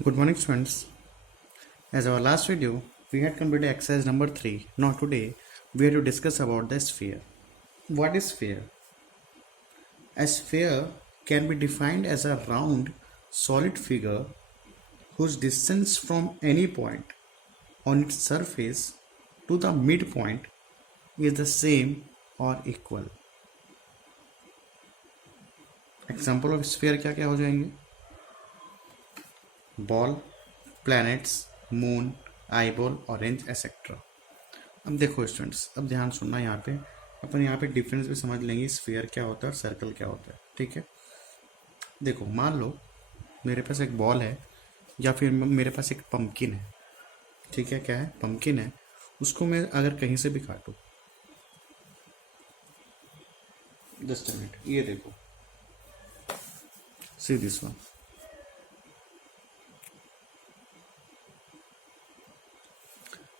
Good morning, students. As our last video, we had completed exercise number 3. Now today, we have to discuss about the sphere. What is sphere? A sphere can be defined as a round, solid figure whose distance from any point on its surface to the midpoint is the same or equal. Example of sphere क्या क्या हो जाएंगे? Ball, planets, moon, eyeball, orange etcetera. अब देखो students, अब ध्यान सुनना. यहाँ पे अपन यहाँ पे डिफरेंस भी समझ लेंगे, स्फीयर क्या होता है और सर्कल क्या होता है. ठीक है, देखो मान लो मेरे पास एक बॉल है या फिर मेरे पास एक पंपकिन है. ठीक है, क्या है? पंपकिन है. उसको मैं अगर कहीं से भी काटूँ, जस्ट मिनट, ये देखो, सी दिस वन.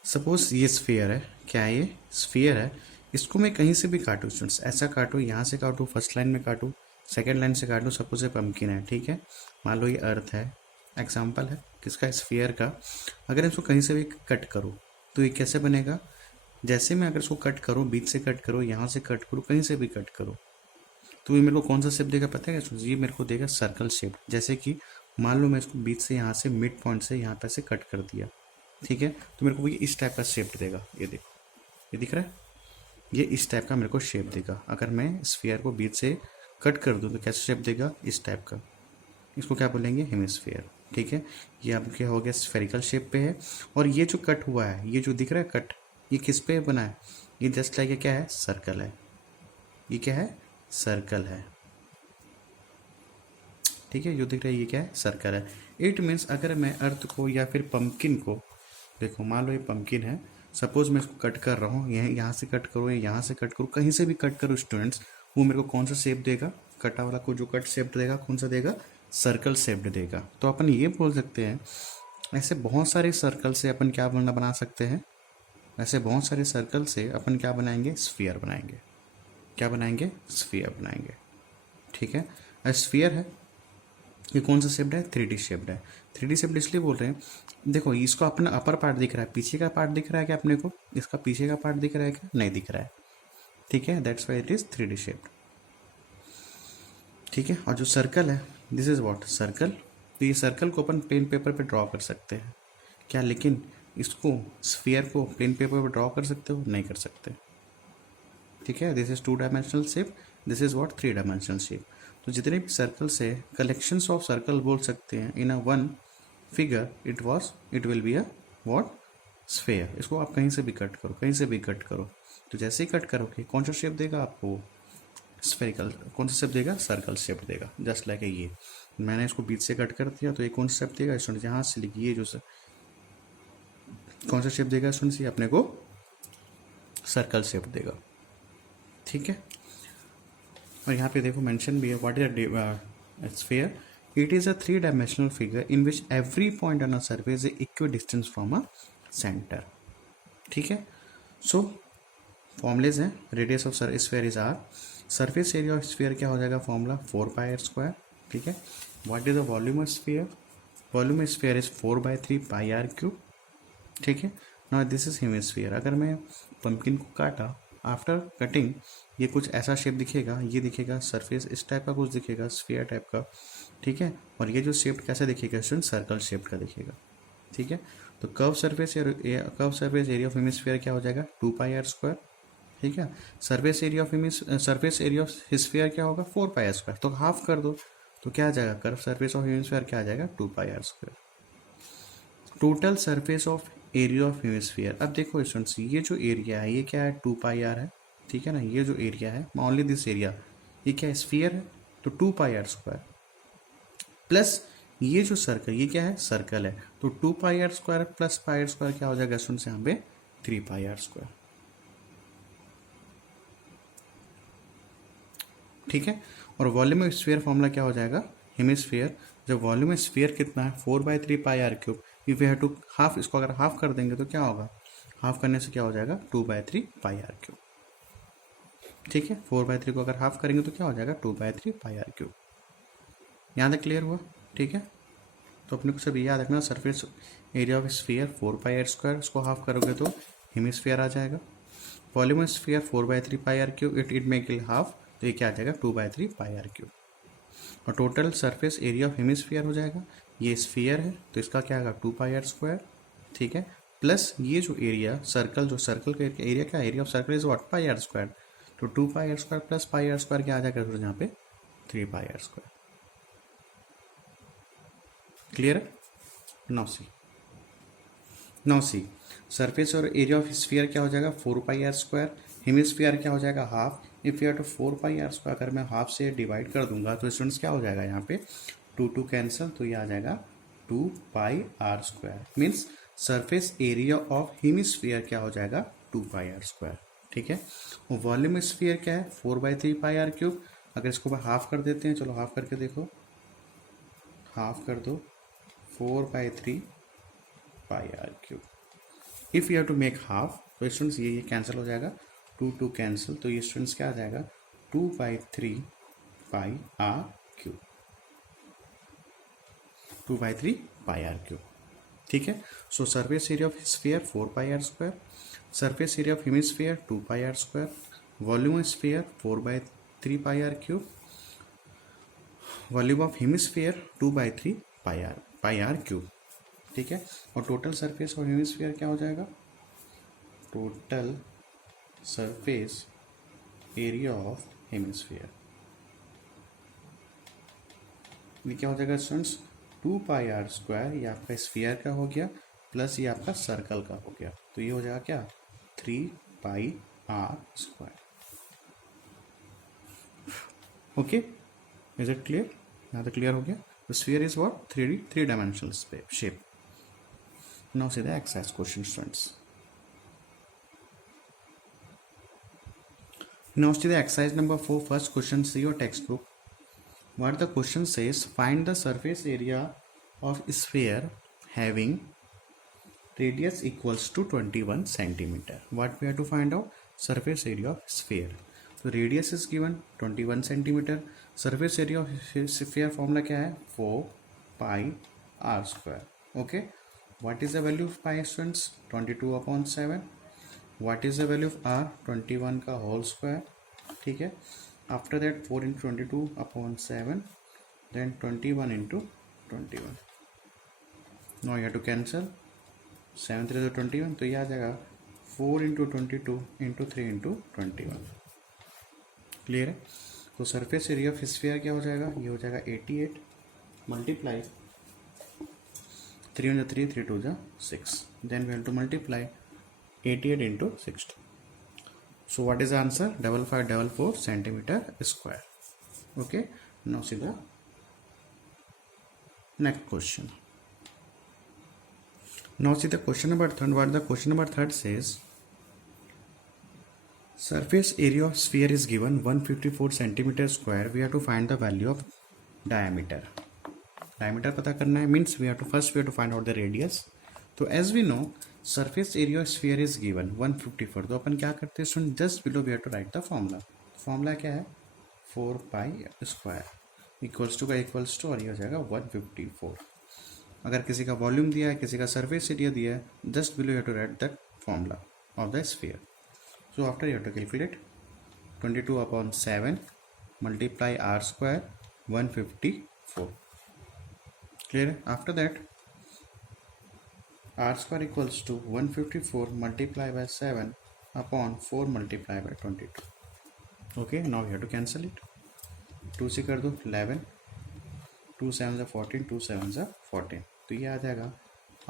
सपोज ये स्फीयर है. क्या है? ये स्फीयर है. इसको मैं कहीं से भी काटूँ स्टूडेंट्स, ऐसा काटूँ, यहाँ से काटूँ, फर्स्ट लाइन में काटूँ, सेकेंड लाइन से काटूँ. सपोज ये पंपकिन है. ठीक है, मान लो ये अर्थ है. एग्जाम्पल है किसका? स्फीयर का. अगर इसको कहीं से भी कट करूँ तो ये कैसे बनेगा? जैसे मैं अगर इसको कट करूँ, बीच से कट करूँ, यहाँ से कट करूँ, कहीं से भी कट करूँ, तो ये मेरे को कौन सा शेप देगा पता है? ये मेरे को देगा सर्कल शेप. जैसे कि मान लो मैं इसको बीच से, यहाँ से मिड पॉइंट से यहाँ पे से कट कर दिया. ठीक है, तो मेरे को ये इस टाइप का शेप देगा. ये देखो, ये दिख रहा है? ये इस टाइप का मेरे को शेप देगा. अगर मैं स्फीयर को बीच से कट कर दूँ तो कैसे शेप देगा? इस टाइप का. इसको क्या बोलेंगे? हेमिस्फीयर. ठीक है, ये अब क्या हो गया? स्फेरिकल शेप पे है. और ये जो कट हुआ है, ये जो दिख रहा है कट, ये किस पे बना है? ये जस्ट लाइक क्या है? सर्कल है. ये क्या है? सर्कल है. ठीक है, जो दिख रहा है ये क्या है? सर्कल है. इट मीन्स अगर मैं अर्थ को या फिर पंपकिन को, देखो मान लो ये पंपकिन है, सपोज मैं इसको कट कर रहा हूँ, यहाँ से कट करूँ या यहाँ से कट करूँ, कहीं से भी कट करूँ स्टूडेंट्स, वो मेरे को कौन सा शेप देगा? कटा वाला को जो कट शेप देगा, कौन सा देगा? सर्कल शेप देगा. तो अपन ये बोल सकते हैं, ऐसे बहुत सारे सर्कल से अपन क्या बना सकते हैं? ऐसे बहुत सारे सर्कल से अपन क्या बनाएंगे? स्फीयर बनाएंगे. क्या बनाएंगे? स्फीयर बनाएंगे. ठीक है, स्फीयर है. ये कौन सा शेप्ड है? 3D शेप्ड है. 3D शेप्ड इसलिए बोल रहे हैं, देखो इसको अपना अपर पार्ट दिख रहा है, पीछे का पार्ट दिख रहा है क्या अपने को? इसका पीछे का पार्ट दिख रहा है क्या? नहीं दिख रहा है. ठीक है, that's why it is 3D shaped. ठीक है, और जो सर्कल है, दिस इज व्हाट? सर्कल. तो ये सर्कल को अपन प्लेन पेपर पे ड्रॉ कर सकते हैं क्या? लेकिन इसको, स्फीयर को प्लेन पेपर पे ड्रॉ कर सकते हो? नहीं कर सकते. ठीक है, this is 2 dimensional shape, this is what? 3 dimensional shape. तो जितने भी सर्कल्स है, कलेक्शंस ऑफ सर्कल बोल सकते हैं. In a one figure it will be a what? Sphere. इसको आप कहीं से भी कट करो, कहीं से भी कट करो, तो जैसे ही कट करोगे कौन सा शेप देगा आपको? स्फेरिकल. कौन सा शेप देगा? सर्कल शेप देगा. जस्ट लाइक ये मैंने इसको बीच से कट कर दिया, तो ये कौन सा शेप देगा स्टूडेंट? यहाँ से लिखिए, जो कौन सा शेप देगा स्टूडेंट? ये अपने को सर्कल शेप देगा. ठीक है, और यहाँ पे देखो मेंशन भी है, what is sphere? It is a 3 dimensional figure in which every point on a surface is equal distance from a centre. ठीक है, सो फॉर्मुलेज हैं. Radius of sphere is R. Surface area of sphere क्या हो जाएगा? Formula 4πr². ठीक है, what is the volume of sphere? Volume of sphere is 4/3πr³. ठीक है, नाउ दिस इज हेमिस्फीयर. अगर मैं पंपकिन को काटा, आफ्टर कटिंग ये कुछ ऐसा शेप दिखेगा, ये दिखेगा सरफेस इस टाइप का कुछ दिखेगा, स्फीयर टाइप का. ठीक है, और ये जो शेप कैसा दिखेगा स्टूडेंट? सर्कल शेप का दिखेगा. ठीक है, तो curve surface area of hemisphere क्या हो जाएगा? 2πr². ठीक है, सरफेस एरिया ऑफ हेमिस्फीयर क्या होगा? 4πr². तो हाफ कर दो तो क्या आ जाएगा? कर्व सरफेस ऑफ हेमिस्फीयर क्या आ जाएगा? 2πr². Total surface of area of hemisphere. अब देखो स्टूडेंट्स, ये जो एरिया है ये क्या है? 2πr है. ठीक है ना, ये जो एरिया है, ओनली दिस एरिया, ये क्या है? स्फीयर है, तो 2πr² प्लस ये जो सर्कल, ये क्या है? सर्कल है, तो 2πr² प्लस πr² क्या हो जाएगा स्टूडेंट्स? यहाँ पे 3πr². ठीक है, और वॉल्यूम ऑफ स्फीयर फॉर्मूला क्या हो जाएगा? हेमिस्फीयर, जब वॉल्यूम ऑफ स्फीयर कितना है? 4/3πr³. If you have to half, इसको अगर हाफ कर देंगे तो क्या होगा? हाफ करने से क्या हो जाएगा? 2/3πr³. ठीक है, 4/3 को अगर हाफ करेंगे तो क्या हो जाएगा? 2/3πr³. यहाँ तक क्लियर हुआ? ठीक है, तो अपने को सब ये याद रखना, surface area of sphere 4πr², उसको हाफ करोगे तो हेमिस्फीयर आ जाएगा। Volume of sphere 4/3πr³ it make it half, तो ये क्या आ जाएगा 2/3πr³। और total surface area of hemisphere हो जाएगा, ये स्फीयर है तो इसका क्या आएगा 2πr², ठीक है, प्लस ये जो एरिया सर्कल, जो सर्कल का एरिया क्या, area of circle is what πr², तो 2πr² प्लस πr² क्या आ जाएगा यहाँ पे 3πr²। क्लियर है? नाउ सी सरफेस और एरिया ऑफ स्फीयर क्या हो जाएगा 4πr², हेमिस्फीयर क्या हो जाएगा half. If you to 4πr², अगर मैं हाफ से डिवाइड कर दूंगा तो स्टूडेंट्स क्या हो जाएगा यहाँ पे 2 कैंसिल, तो ये आ जाएगा 2πr²। Means surface area of hemisphere क्या हो जाएगा 2πr², ठीक है। वॉल्यूम स्फीयर क्या है 4/3πr³। अगर इसको हाफ कर देते हैं, चलो हाफ करके देखो, हाफ कर दो 4/3πr³। If you have to make half, तो स्टूडेंट्स ये कैंसिल हो जाएगा, 2 कैंसिल, तो ये स्टूडेंट्स क्या आ जाएगा 2/3πr³, 2/3πr³, ठीक है। सो surface area of sphere 4πr², surface area of hemisphere 2πr², volume sphere 4/3πr³, volume of hemisphere 2/3πr³, ठीक है। और टोटल सरफेस और हेमिस्फीयर क्या हो जाएगा, total surface area of hemisphere, ये क्या हो जाएगा स्टूडेंट्स 2πr², ये आपका स्फीयर का हो गया, प्लस ये आपका सर्कल का हो गया, तो ये हो जाएगा क्या 3πr²। Okay, is it clear? यहाँ तक क्लियर हो गया। The sphere is what? 3D, three-dimensional shape. Now see the exercise question, students. Now see the exercise number 4. First question, see your textbook. What the question says, find the surface area of sphere having radius equals to 21 centimeter. What we have to find out? Surface area of sphere. So radius is given 21 centimeter. Surface area of sphere formula क्या है 4πr², okay. What is the value of pi, students? 22/7. What is the value of r? 21 का whole square, ठीक है। After that 4 into 22/7, then 21 into 21. Now you have to cancel 7 3 to 21, तो ये आ जाएगा 4 into 22 into 3 into 21। Clear है? तो surface area of sphere क्या हो जाएगा, ये हो जाएगा 88 multiply 3 3 3 2 6, then we have to multiply 88 into 60. So what is the answer? 5544 centimeter square. Okay, now see the next question. Now see the question number 3. What the question number 3 says, surface area of sphere is given 154 centimeter square. We have to find the value of diameter. Diameter पता करना है, means we have to find out the radius. तो as we know, surface area of sphere is given 154. तो अपन क्या करते हैं student, just below we have to write the formula. Formula क्या है 4π² इक्वल्स टू का इक्वल्स टू, और ये हो जाएगा 154। अगर किसी का वॉल्यूम दिया है, किसी का सरफेस एरिया दिया है, just below you have to write that formula of the sphere. So after you have to calculate 22/7 multiply r², 154. Clear? After that r² equals to 154 multiplied by 7 upon 4 multiplied by 22. Okay, now you have to cancel it. 2 से कर दो 11, 2 7 14, 2 7 14, तो ये आ जाएगा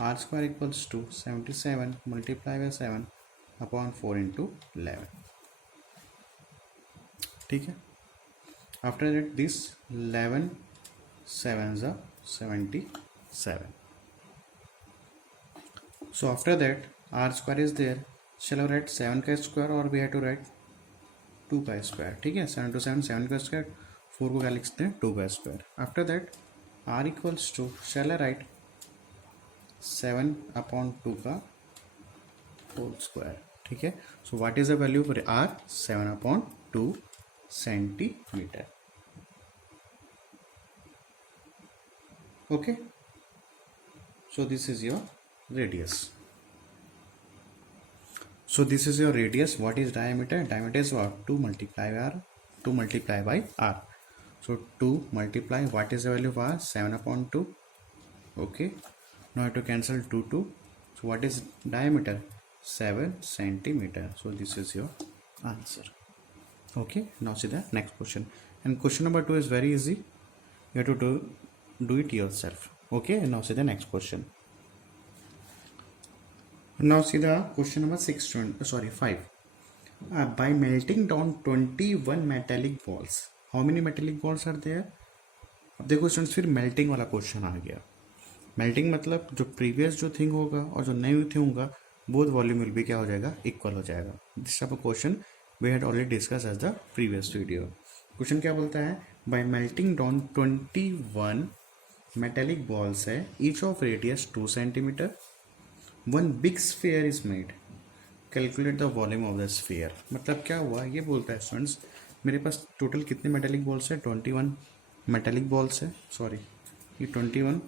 r² equals to 77 multiplied by 7 upon 4 into 11. ठीक है। After that this 11 7 77. So after that r² is there, shall I write 7 का स्क्वायर और we have to write 2 का स्क्वायर, ठीक है। 7 to 7 7 का स्क्वायर, 4 को क्या लिखते हैं 2 का square. After that r equals to, shall I write 7/2 का होल स्क्वायर, ठीक है। So what is the value for r? 7/2 centimetre. Okay, So this is your radius. So this is your radius. What is diameter? Diameter is what? 2 multiply r, 2 multiply by r. So 2 multiply, what is the value of r? 7 upon 2. Okay, now I have to cancel 2 2. So what is diameter? 7 centimeter. So this is your answer. Okay, now see the next question. And question number 2 is very easy. You have to do it yourself. Okay, and now see the next question. Now see the question number 5. By melting down 21 metallic balls, how many metallic balls are there? अब देखो students, फिर melting वाला question आ गया. Melting मतलब जो previous जो thing होगा और जो न्यू थिंग होगा, बोथ वॉल्यूम विल भी क्या हो जाएगा? इक्वल हो जाएगा. This type of question we had already discuss as the previous video. Question क्या बोलता है? By melting down 21 metallic balls है, each of radius 2 centimetre, one big sphere is made, calculate the volume of the sphere. मतलब क्या हुआ? ये बोलता है स्टूडेंट्स, मेरे पास टोटल कितने मेटेलिक बॉल्स है? 21 मेटेलिक बॉल्स है. सॉरी, ये 21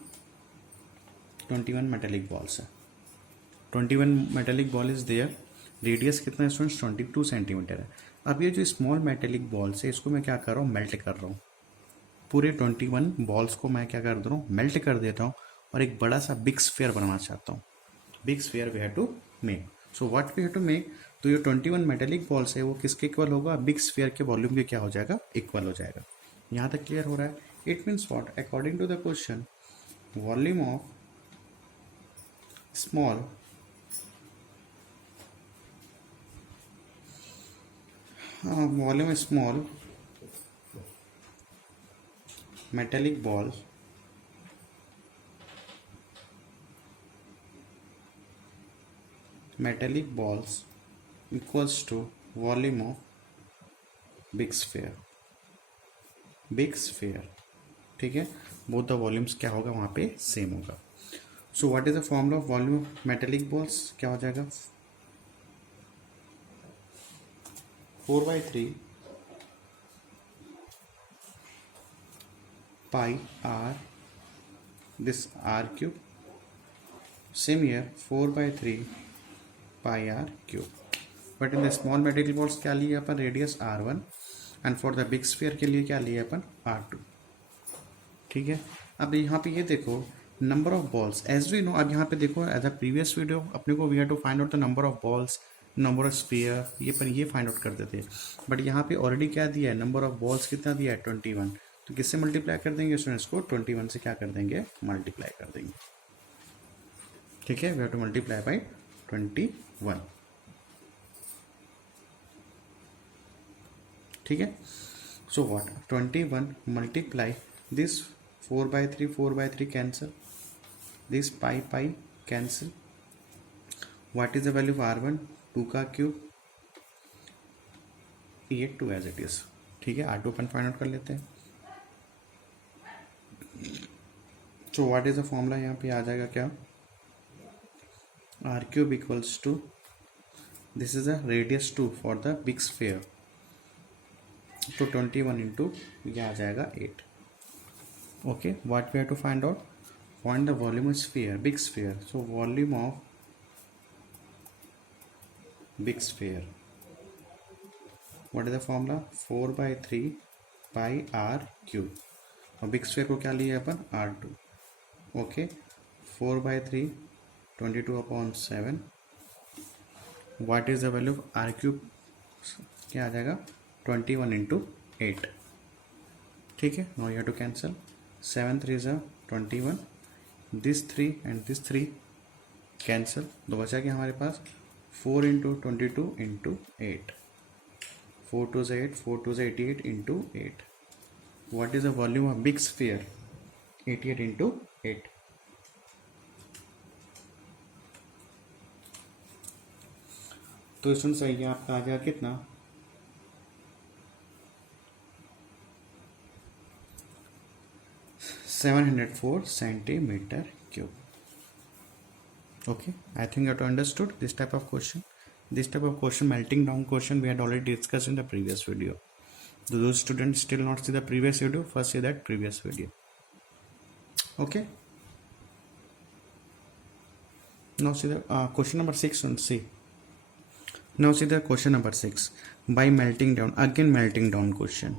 मेटेलिक बॉल्स है. 21 metallic ball is there. Radius कितना है स्टूडेंट्स? 22 सेंटीमीटर है. अब ये जो स्मॉल मेटेलिक बॉल्स है, इसको मैं क्या कर रहा हूँ? मेल्ट कर रहा हूँ. पूरे 21 बॉल्स को मैं क्या कर दे रहा हूँ? मेल्ट कर देता हूँ और एक बड़ा सा बिग स्फीयर बनाना चाहता हूँ. Big sphere we have to make. So what we have to make? तो ये 21 मेटेलिक बॉल्स है, वो किसके इक्वल होगा? बिग स्फीयर के वॉल्यूम के क्या हो जाएगा? इक्वल हो जाएगा. यहाँ तक क्लियर हो रहा है? It means what? According to the question, volume of small metallic balls equals to volume of big sphere. ठीक है, बोथ द वॉल्यूम्स क्या होगा? वहाँ पे सेम होगा. सो what is the formula of volume of metallic balls? क्या हो जाएगा? 4/3 pi r, this r cube. Same here, 4/3 pi r cube. But in the small metallic balls क्या लिए अपन? Radius r1, and for the big sphere के लिए क्या लिए अपन? r2. ठीक है. अब यहाँ पे ये देखो, number of balls as we know. अब यहाँ पे देखो, एज अ प्रीवियस वीडियो अपने को we have to find out the number of balls, number of sphere, ये पर ये फाइंड आउट कर देते हैं. बट यहाँ पे ऑलरेडी क्या दिया है? नंबर ऑफ बॉल्स कितना दिया है? 21. तो किससे मल्टीप्लाई कर देंगे स्टूडेंट्स को? 21 से क्या कर देंगे? मल्टीप्लाई कर देंगे. ठीक है, we have to multiply by 21. ठीक है. So what? 21 multiply this 4/3 cancel, this pi cancel. What is the value of r1? 2 का क्यूब, ये 2 एज इट इज. ठीक है, r2 अपन फाइंड आउट कर लेते हैं. So what is the formula? यहाँ पे आ जाएगा क्या? r cube equals to, this is the radius 2 for the big sphere. तो 21 इंटू ये आ जाएगा 8. Okay, what we have to find out? Find the volume of sphere, big sphere. So volume of big sphere, what is the formula? 4/3 pi r cube. और big sphere को क्या लिए अपन? r2. Okay, 4/3 22/7. What is the value of r cube? क्या आ जाएगा? 21 into 8. ठीक है, now you have to cancel. 7 3 21, this 3 and this 3 cancel. तो बचा क्या हमारे पास? 4 into 22 into 8. 4 2 8, 4 2 88 into 8. What is the volume of big sphere? 88 into 8. तो इसमें सही है आपका आ जाएगा कितना? 704 centimeter cube. Okay, I think you have to understood this type of question. This type of question, melting down question, we had already discussed in the previous video. So those students still not see the previous video, first see that previous video. Okay. Now see the question number 6 and see. Now see the question number 6. By melting down, again melting down question.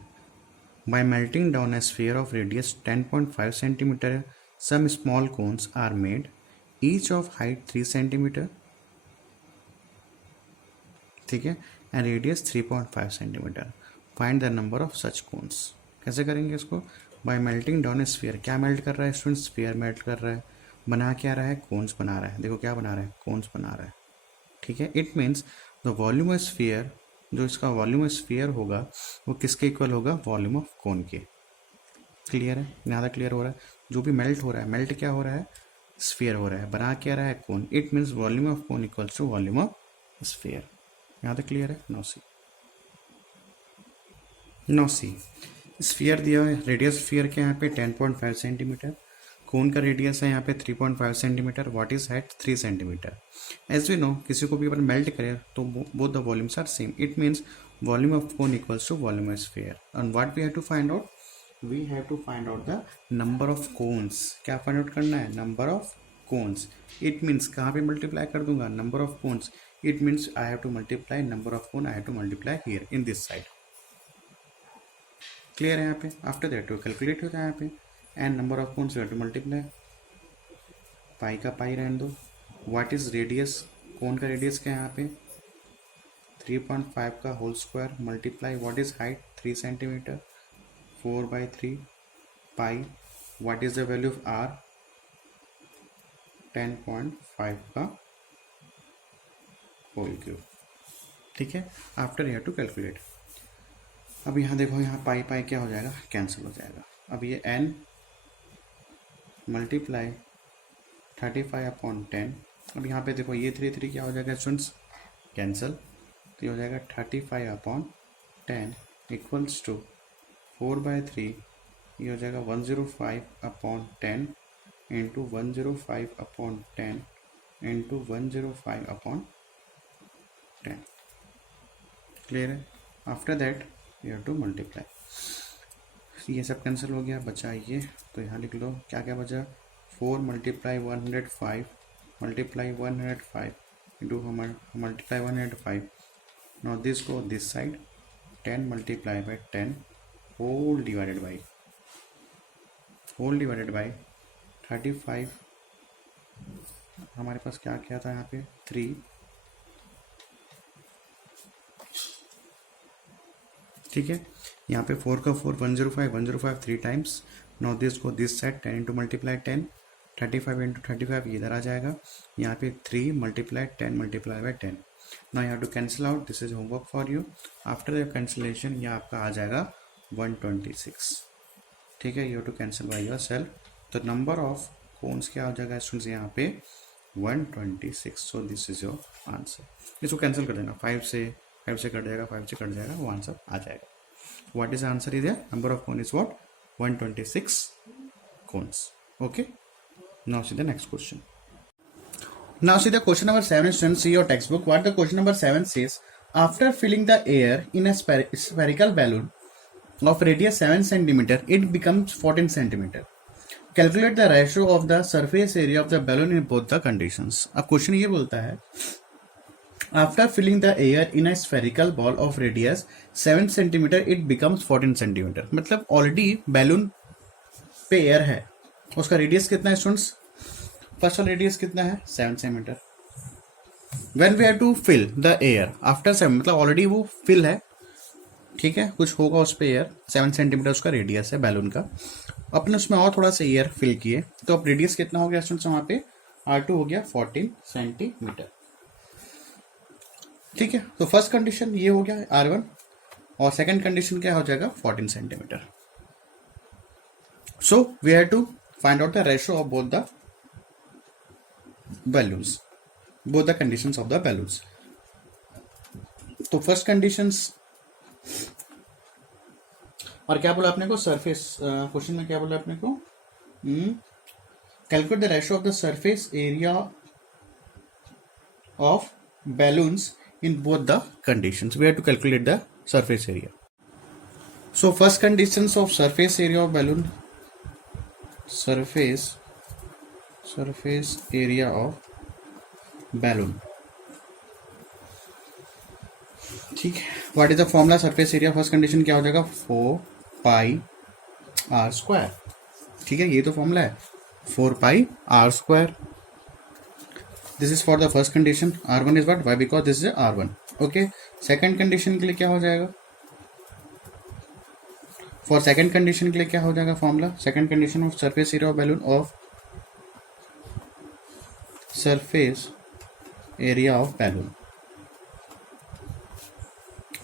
By melting down a sphere of radius 10.5 centimeter, some small cones are made, each of height 3 centimeter. ठीक है, and radius 3.5 centimeter. Find the number of such cones. कैसे करेंगे इसको? By melting down a sphere. क्या melt कर रहा है student? Sphere melt कर रहा है. बना क्या रहा है? कोन्स बना रहा है. देखो क्या बना रहा है? कोन्स बना रहा है. ठीक है, it means the volume of sphere, जो इसका वॉल्यूम ऑफ स्फीयर होगा वो किसके इक्वल होगा? वॉल्यूम ऑफ कोन के. क्लियर है? यहाँ तक क्लियर हो रहा है? जो भी मेल्ट हो रहा है, मेल्ट क्या हो रहा है? स्फीयर हो रहा है. बना क्या रहा है? Cone. It means volume of cone equals to volume of sphere. यहाँ तक क्लियर है? नो सी स्फीयर दिया है. रेडियस स्फीयर के यहाँ पे 10.5 सेंटीमीटर. कोन का रेडियस है यहाँ पे 3.5 centimetre. What is height? 3 centimetre. As we know, किसी को भी अपन मेल्ट करें तो both the volumes are same. It means volume of cone equals to volume of sphere. And what we have to find out? We have to find out the number of cones. क्या find out करना है? Number of cones. It means कहाँ पे multiply कर दूंगा? Number of cones. It means I have to multiply number of cone. I have to multiply here in this side. Clear है यहाँ पे? After that to calculate होता है यहाँ पे. And number of cones we have to multiply. पाई का पाई रहने दो. What is radius? कोन का रेडियस क्या है यहाँ पे? 3.5 का whole square multiply. What is height? 3 centimetre. 4/3 pi. What is the value of r? 10.5 का होल क्यूब. ठीक है, after you have to calculate. अब यहाँ देखो, यहाँ पाई पाई क्या हो जाएगा? कैंसिल हो जाएगा. अब ये n मल्टीप्लाई 35/10. अब यहाँ पे देखो ये 3 क्या हो जाएगा स्टूडेंट्स? कैंसिल. तो ये हो जाएगा 35/10 इक्वल्स टू 4/3. ये हो जाएगा 105/10 इंटू 105/10 इंटू 105/10. क्लियर है? After that you have to multiply. ये सब कैंसिल हो गया, बचा ये. तो यहाँ लिख लो क्या क्या बचा? 4 multiply 105 multiply 105 into multiply 105. Now this go this side. 10 multiply by 10 whole divided by 35. हमारे पास क्या क्या था यहाँ पे? 3. ठीक है, यहाँ पे 4 का 4 105 3 टाइम्स. नाउ दिस को this side 10 into multiply 10 35 into 35 इधर आ जाएगा. यहाँ पे 3 multiply 10 multiply by 10. Now you have to cancel out. This is homework for you. After the cancellation ये आपका आ जाएगा 126. ठीक है, you have to cancel by your self. तो नंबर ऑफ कोन्स क्या हो जाएगा स्टूडेंट्स? यहाँ पे 126. सो दिस इज योर आंसर. इसको कैंसिल कर देना. 5 से कट जाएगा, 5 से कट जाएगा, वो आंसर आ जाएगा. What is answer? Is number of cone is what? 126 cones. Okay, now see the next question. Now see the question number 7. Students, see your textbook. What the question number 7 says: after filling the air in a spherical balloon of radius 7 centimeter, it becomes 14 centimeter. Calculate the ratio of the surface area of the balloon in both the conditions. अब question ये बोलता है after filling the air in a spherical ball of radius 7 centimeter, it becomes 14 centimeter. मतलब already balloon पे air है, उसका radius कितना है स्टूडेंट्स? फर्स्ट वाला रेडियस कितना है? 7 centimetre. When we have to fill the air after 7, मतलब ऑलरेडी वो फिल है. ठीक है, कुछ होगा उस पे एयर. 7 सेंटीमीटर उसका रेडियस है बैलून का. अपने उसमें और थोड़ा सा एयर फिल किए, तो अब रेडियस कितना हो गया स्टूडेंट्स? वहाँ पे R2 हो गया 14 सेंटीमीटर. ठीक है, तो फर्स्ट कंडीशन ये हो गया R1 और सेकंड कंडीशन क्या हो जाएगा? 14 centimetre. So we have to find out the ratio of both the balloons, both the conditions of the balloons. तो फर्स्ट कंडीशंस और क्या बोला आपने को? सरफेस. क्वेश्चन में क्या बोला आपने को? Calculate the ratio of the surface area of balloons in both the conditions. We have to calculate the surface area. So first conditions of surface area of balloon, surface area of balloon. ठीक है. What is the formula surface area. First condition क्या हो जाएगा 4 pi R square. ठीक है, ये तो formula है 4 pi R square. This is for the first condition. R1 is what, why, because this is R1. Okay. Second condition के लिए क्या हो जाएगा, फॉर सेकंड कंडीशन के लिए क्या हो जाएगा formula. Second condition of surface area of balloon of surface area of balloon.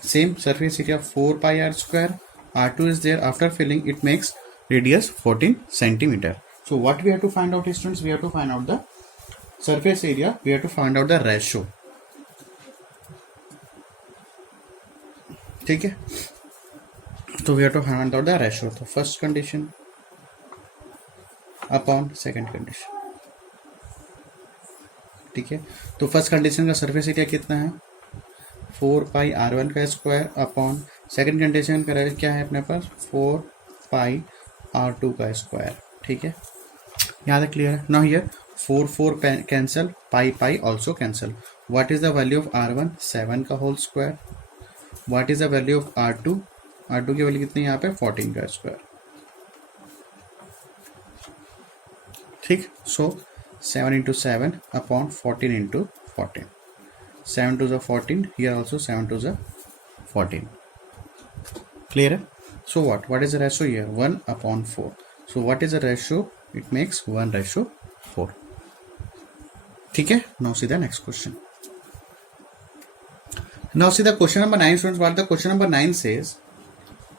Same surface area 4 pi r square. R2 is there. After filling, it makes radius 14 centimeter. So what we have to find out, students? We have to find out the surface area. We have to find out the ratio. ठीक है. तो we have to find out the ratio. तो first condition upon second condition. ठीक है. तो first condition का surface area कितना है 4 पाई R1 का स्क्वायर अपॉन सेकंड कंडीशन का क्या है अपने पास 4 पाई R2 का स्क्वायर. ठीक है, यहाँ तक क्लियर है. Now here 4 4 cancel, pi pi also cancel. What is the value of R1 7 का whole square. What is the value of R2. R2 की वैल्यू कितनी है यहाँ पे 14 का स्क्वायर. ठीक. सो 7 into 7 upon 14 into 14. 7 to the 14, here also 7 to the 14. Clear? So what is the ratio here? 1 upon 4. So what is the ratio? It makes 1:4. ठीक है. Now see the next question. Now see the question number 9, students. What the question number 9 says,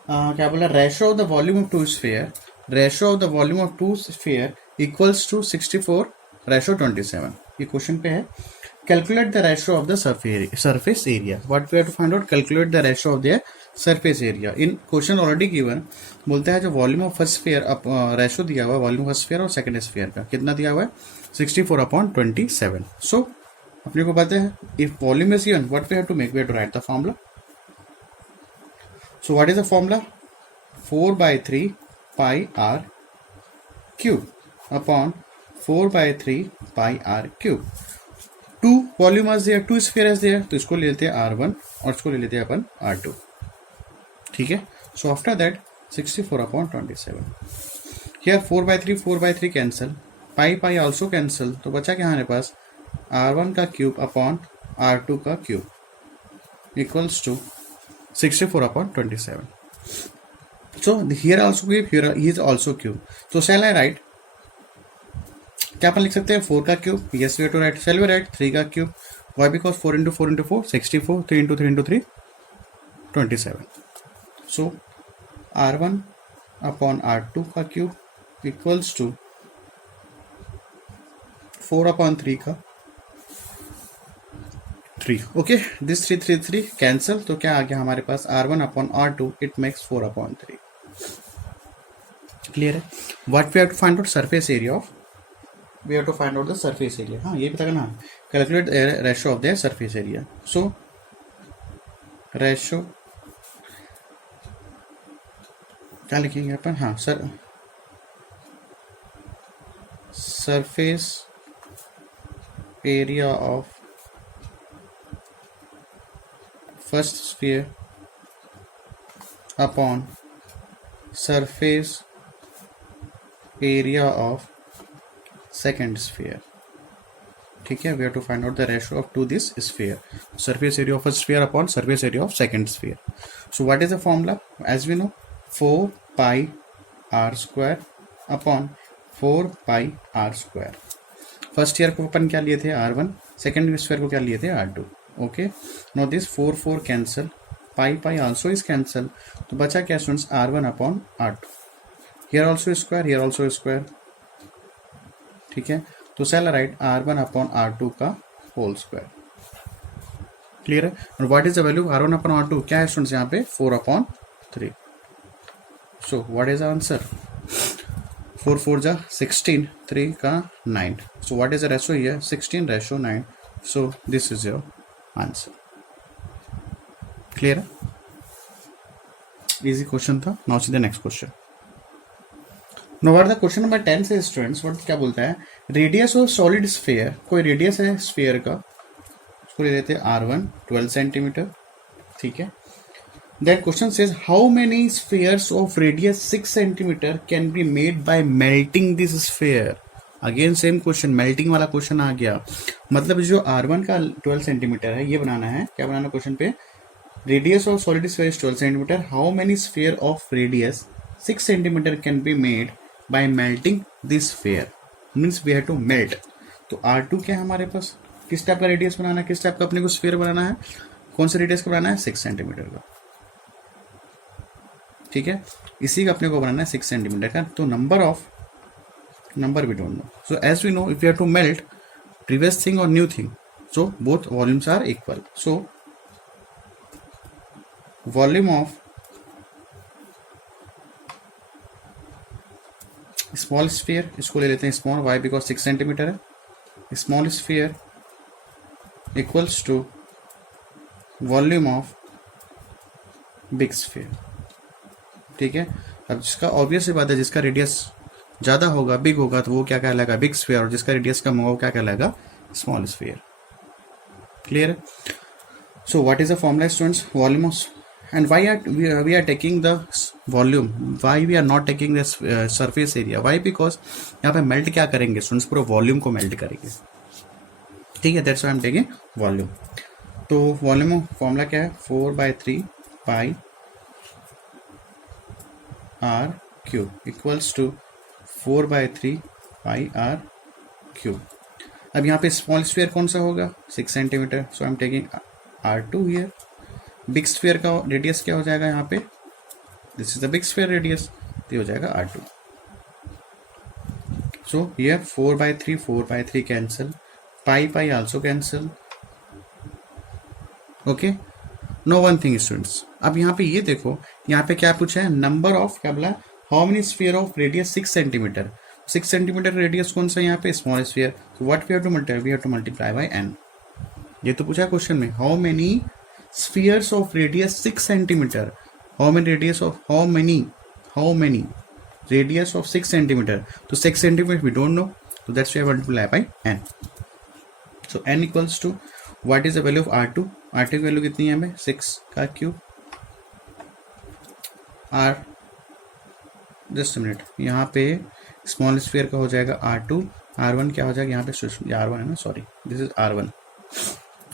क्या बोला, ratio of the volume of two sphere. Ratio of the volume of two sphere equals to 64:27. ये question पे है. Calculate the ratio of the surface area. What we have to find out? Calculate the ratio of their surface area. In question already given, बोलता है जो volume of first sphere ratio दिया हुआ है volume first sphere और second sphere का कितना दिया हुआ है 64/27. सो अपने को पता है if volume is given what we have to make, we have to write the formula. So what is the formula 4/3 pi R cube upon 4/3 pi R cube. Two volume is there, two sphere is there, तो इसको ले लेते हैं R1 और इसको ले लेते हैं अपन R2. ठीक है. So after that 64/27. Here 4/3 cancel, pi pi also cancel. तो बचा क्या हमारे पास R1 का क्यूब अपॉन R2 का cube equals to 64/27. So here also cube, here is also cube. तो शैल आई राइट, क्या अपन लिख सकते हैं 4 का cube. Yes we have to write. Shall we write 3 का cube. Why because 4 into 4 into 4 64, 3 into 3 into 3 27. So R1 upon R2 का cube equals to 4/3 का 3. Okay, this 3 cancel. तो क्या आ गया हमारे पास R1 upon R2, it makes 4/3. Clear है. What we have to find out surface area of, we have to find out the surface area. हाँ, ये पता करना. Calculate the ratio of their surface area. So ratio क्या लिखेंगे अपन, हाँ sir, surface area of first sphere upon surface area of second sphere. ठीक है. we have to find out the ratio of to this sphere. Surface area of a sphere upon surface area of second sphere. So what is the formula? As we know 4 pi r square upon 4 pi r square. First year को अपन क्या लिए थे R1, second sphere को क्या लिए थे R2. Okay. Now this 4 4 cancel, pi pi also is cancel. तो बचा क्या students R1 upon R2. Here also square, here also square. ठीक है. तो cell right R1 upon R2 का होल स्क्वायर. क्लियर है. और what is the value R1 upon R2 क्या है स्टूडेंट्स यहाँ पे 4/3. सो व्हाट इज आंसर 4 4 जा 16, 3 का 9. सो what is the ratio here 16:9. So this is your answer. Clear है. इजी क्वेश्चन था. Now see the next question. Know the question number 10 से students what क्या बोलता है, रेडियस ऑफ सॉलिड स्फीयर, कोई radius है स्फीयर का, उसको ले लेते हैं R1 12 सेंटीमीटर, ठीक है। That question says how many spheres of radius 6 centimetre can be made by melting this sphere. Again same question, melting वाला क्वेश्चन आ गया। मतलब जो R1 का 12 सेंटीमीटर है, ये बनाना है, क्या बनाना क्वेश्चन पे, radius of solid sphere is 12 centimetre, how many sphere of radius 6 centimetre can be made by melting this sphere, means we have to melt. तो R2 क्या है हमारे पास, किस टाइप का रेडियस बनाना है, किस टाइप का अपने को स्फीयर बनाना है, कौन से रेडियस का बनाना है, 6 सेंटीमीटर का, ठीक है। इसी का अपने को बनाना है 6 सेंटीमीटर का। तो number we don't know, so as we know if you have to melt previous thing और new thing, so both volumes are equal. So volume of small sphere, इसको ले लेते हैं स्मॉल, वाई बिकॉज 6 सेंटीमीटर है, small sphere equals to volume of big sphere, ठीक है। अब जिसका ऑब्वियस सी बात है, जिसका रेडियस ज़्यादा होगा, बिग होगा, तो वो क्या कहलाएगा, बिग स्फीयर, और जिसका रेडियस कम होगा वो क्या कहलाएगा, स्मॉल स्फीयर। क्लियर है। So what is the formula students, volume of, and why we are taking the volume, why we are not taking the surface area, why, because यहाँ पे melt क्या करेंगे स्टूडेंट्स, पूरे वॉल्यूम को melt करेंगे, ठीक है। That's why I am taking volume. तो वॉल्यूम फॉर्मूला क्या है, 4/3 pi R cube equals to 4/3 pi R cube. अब यहाँ पे स्मॉल स्फीयर कौन सा होगा, 6 centimetre, so I am taking R2 here. Big sphere का रेडियस क्या हो जाएगा यहाँ पे, this is the big sphere radius, तो हो जाएगा R2। So here 4/3 cancel, pi also cancel, okay. No one thing students, अब यहाँ पे ये देखो, यहाँ पे क्या पूछा है, नंबर ऑफ, क्या बोला, how many sphere of radius 6 centimetre, 6 centimetre radius कौन सा यहाँ पे, small sphere, so what we have to multiply, we have to multiply by n। ये तो पूछा क्वेश्चन में, how many spheres of radius 6 centimetre, how many radius of, how many radius of 6 centimetre, तो 6 centimetre we don't know, so that's why I multiply by n. So n equals to what is the value of R2, R2 की वैल्यू कितनी है हमें, 6 का cube, R, just minute, यहाँ पे small sphere का हो जाएगा R2, R1 क्या हो जाएगा यहाँ पे, R1 है ना, सॉरी दिस इज R1,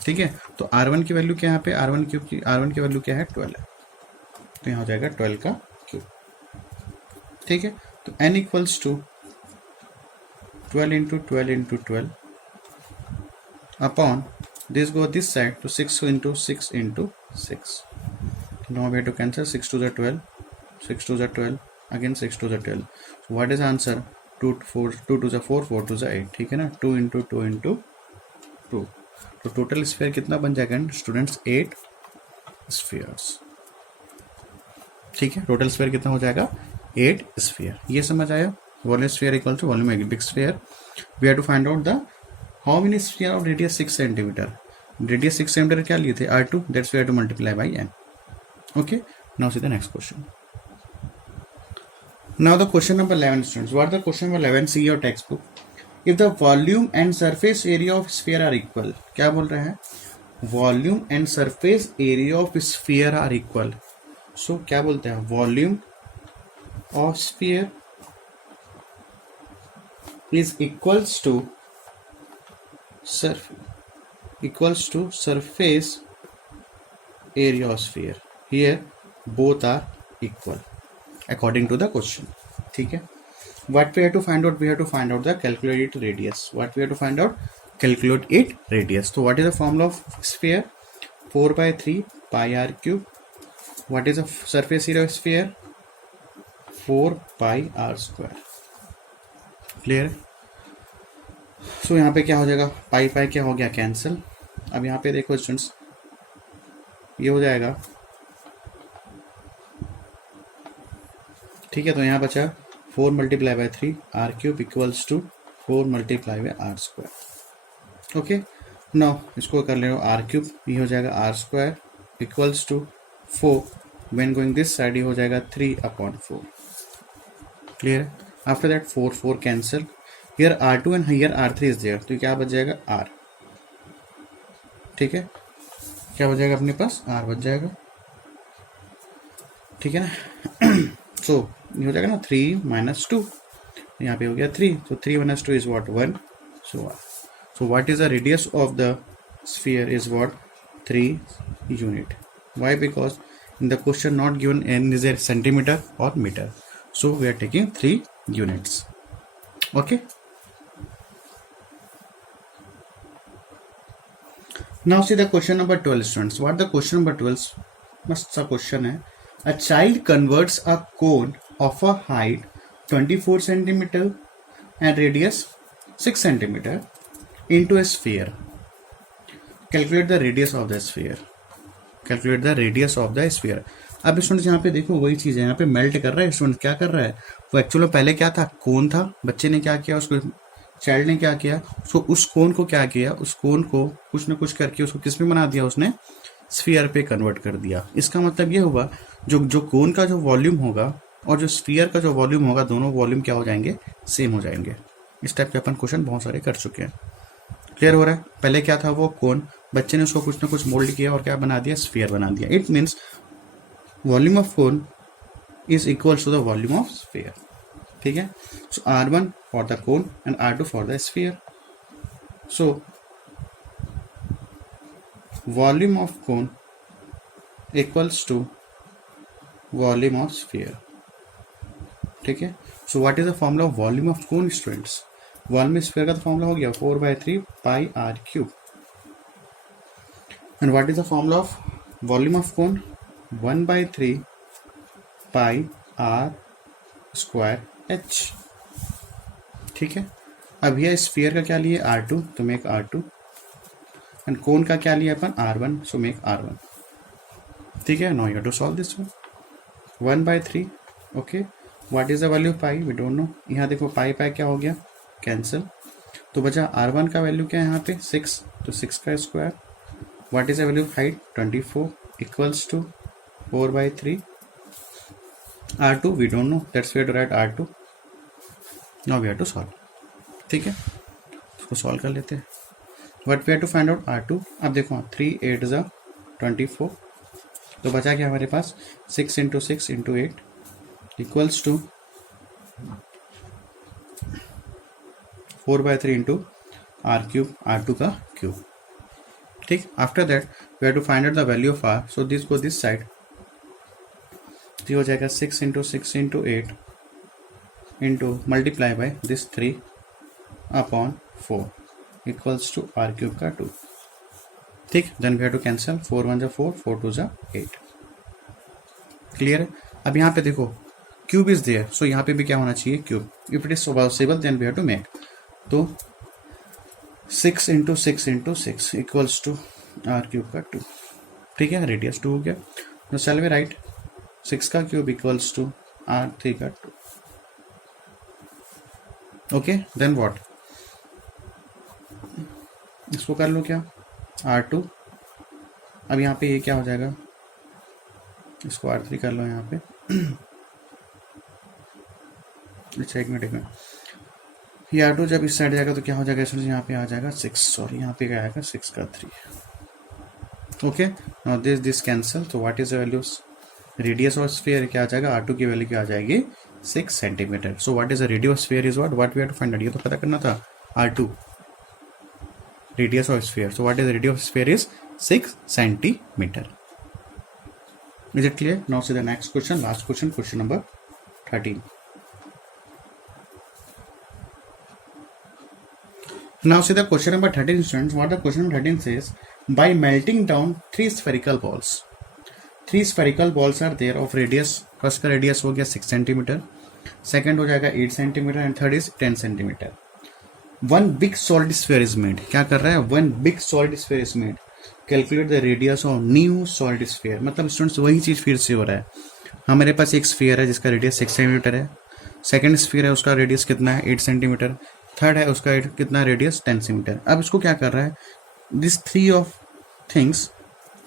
ठीक है। तो R1 की वैल्यू क्या है यहाँ पे, R1 क्यूब की, R1 की वैल्यू क्या है, 12 है, तो यहाँ हो जाएगा 12 का क्यूब, ठीक है। तो n equals to 12 into 12 into 12 upon this go this side to 6 into 6 into 6. Now we have to cancel 6 to the 12, 6 to the 12, again 6 to the 12. So what is answer, 2 to the 4, 4 to the 8, ठीक है ना, 2 into 2 into 2, तो total sphere कितना बन जाएगा students, 8 spheres, ठीक है। Total sphere कितना हो जाएगा, 8 स्फीयर, ये समझ आया। Volume sphere equal to volume big sphere, we have to find out the how many sphere of radius 6 centimetre, radius 6 centimetre क्या लिए थे, R2, that's we have to multiply by n, okay. Now see the next question. Now the question number 11 students, what the question number 11, see your text book, if the volume and surface area of sphere are equal, क्या बोल रहा है, volume and surface area of sphere are equal, so क्या बोलते हैं, volume of sphere is equals to surface area of sphere, here both are equal according to the question, ठीक है। what we have to find out, we have to find out the calculate radius, what we have to find out, calculate it radius। so what is the formula of sphere, 4/3 pi r cube, what is the surface area of sphere, 4 pi r square, clear. सो यहाँ पे क्या हो जाएगा, पाई पाई क्या हो गया, cancel. अब यहाँ पे देखो स्टूडेंट्स, ये हो जाएगा, ठीक है। तो यहाँ बचा 4 multiply by 3 R cube equals to 4 multiply by R square, okay. Now इसको कर ले आर क्यूब, ये हो जाएगा R square equals to 4, when going this side ये हो जाएगा 3/4, क्लियर है। After that 4 4 cancel, here R2 and here R3 is there, तो क्या बच जाएगा R, ठीक है, क्या बच जाएगा अपने पास R बच जाएगा, ठीक है ना। सो ये हो जाएगा ना 3 - 2, यहाँ पे हो गया 3, तो 3 - 2 is what 1, so what is the radius of the sphere is what 3 unit. Why? Because in the question not given n is a centimeter or meter, so we are taking 3 units. Okay, now see the question number 12, students. What the question number 12 must a question hai, a child converts a cone of a height 24 centimeter and radius 6 centimeter into a sphere. Calculate the radius of the sphere. Calculate the radius of the sphere. अब students यहाँ पे देखो वही चीज़ है, यहाँ पे melt कर रहा है स्टूडेंट, क्या कर रहा है वो एक्चुअली पहले क्या था, कोन था, बच्चे ने क्या किया, उसको चाइल्ड ने क्या किया, उसको उस कोन को क्या किया, उस कोन को कुछ ना कुछ करके उसको किस में बना दिया, उसने स्फीयर पे कन्वर्ट कर दिया। इसका मतलब ये हुआ जो कोन का जो वॉल्यूम होगा और जो स्फीयर का जो वॉल्यूम होगा, दोनों वॉल्यूम क्या हो जाएंगे, सेम हो जाएंगे। इस टाइप के अपन क्वेश्चन बहुत सारे कर चुके हैं। क्लियर हो रहा है? पहले क्या था वो कोन, बच्चे ने उसको कुछ ना कुछ मोल्ड किया और क्या बना दिया, स्फीयर बना दिया। It means volume of cone is equals to the volume of sphere, ठीक है। So R1 for the cone and R2 for the sphere. So volume of cone equals to volume of sphere, ठीक है। So what is the formula of volume of cone students? Volume sphere का तो formula हो गया 4/3 pi R3। And what is the formula of volume of cone? 1/3 pi R² H, ठीक है। अब यह स्फीयर का क्या लिए R2, तो मेक R2, एंड कोन का क्या लिया अपन R1, सो मेक R1, ठीक है। Now you have to solve this one. 1/3, okay. What is the value of pi? We don't know. यहाँ देखो पाई क्या हो गया, कैंसिल, तो बचा R1 का वैल्यू क्या है यहाँ पे 6, तो 6 का square. What is the value of height 24 equals to 4/3 R2, we don't know, that's we have to write R2। Now we have to solve, ठीक है, इसको सॉल्व कर लेते हैं। What we have to find out R2। अब देखो 3 8 ज़ा 24, तो बचा क्या हमारे पास 6 × 6 × 8 equals to 4/3 into R³ R2 का क्यूब, ठीक। After that we have to find out the value of R, so this go this side, तो हो जाएगा 6 × 6 × 8 into multiply by this 3 upon 4 equals to R³ का 2, ठीक। Then we have to cancel, 4 1 ज़ा 4, 4 2 ज़ा 8, clear है। अब यहाँ पे देखो क्यूब इज देयर, सो यहाँ पे भी क्या होना चाहिए, cube. If it is possible then we have to make, तो 6 × 6 × 6 इक्वल्स टू R³ का 2, ठीक है। रेडियस 2 हो गया, तो शैल वी राइट 6 का क्यूब इक्वल्स टू R3 का 2, ओके। देन व्हाट, इसको कर लो क्या R2। अब यहाँ पे ये क्या हो जाएगा, इसको R3 कर लो यहाँ पे। अच्छा एक मिनट, ये R2 जब इस साइड जाएगा तो क्या हो जाएगा, इसमें यहाँ पे आ जाएगा 6, सॉरी यहाँ पे क्या आएगा 6 का 3, ओके। नाउ दिस कैंसिल, तो what is the value radius of sphere, क्या आ जाएगा R2 की वैल्यू क्या आ जाएगी 6 centimetre. So what is the radius of sphere is what we have to find out, ये तो पता करना था R2 radius of sphere. So what is the radius of sphere is 6 centimetre. Is it clear? Now see the next question, last question, question number 13. Now see the question number 13, students. What the question number 13 says, by melting down 3 spherical balls. 3 spherical balls are there of radius. First का radius हो गया 6 centimeter, second हो जाएगा 8 centimeter and third is 10 centimeter. One big solid sphere is made. क्या कर रहा है, one big solid sphere is made. Calculate the radius of new solid sphere. मतलब स्टूडेंट्स वही चीज़ फिर से हो रहा है। हमारे पास एक स्फीयर है जिसका रेडियस 6 सेंटीमीटर है, सेकंड स्फीयर है उसका रेडियस कितना है 8 सेंटीमीटर, थर्ड है उसका कितना रेडियस 10 सेंटीमीटर। अब इसको क्या कर रहा है, this 3 of things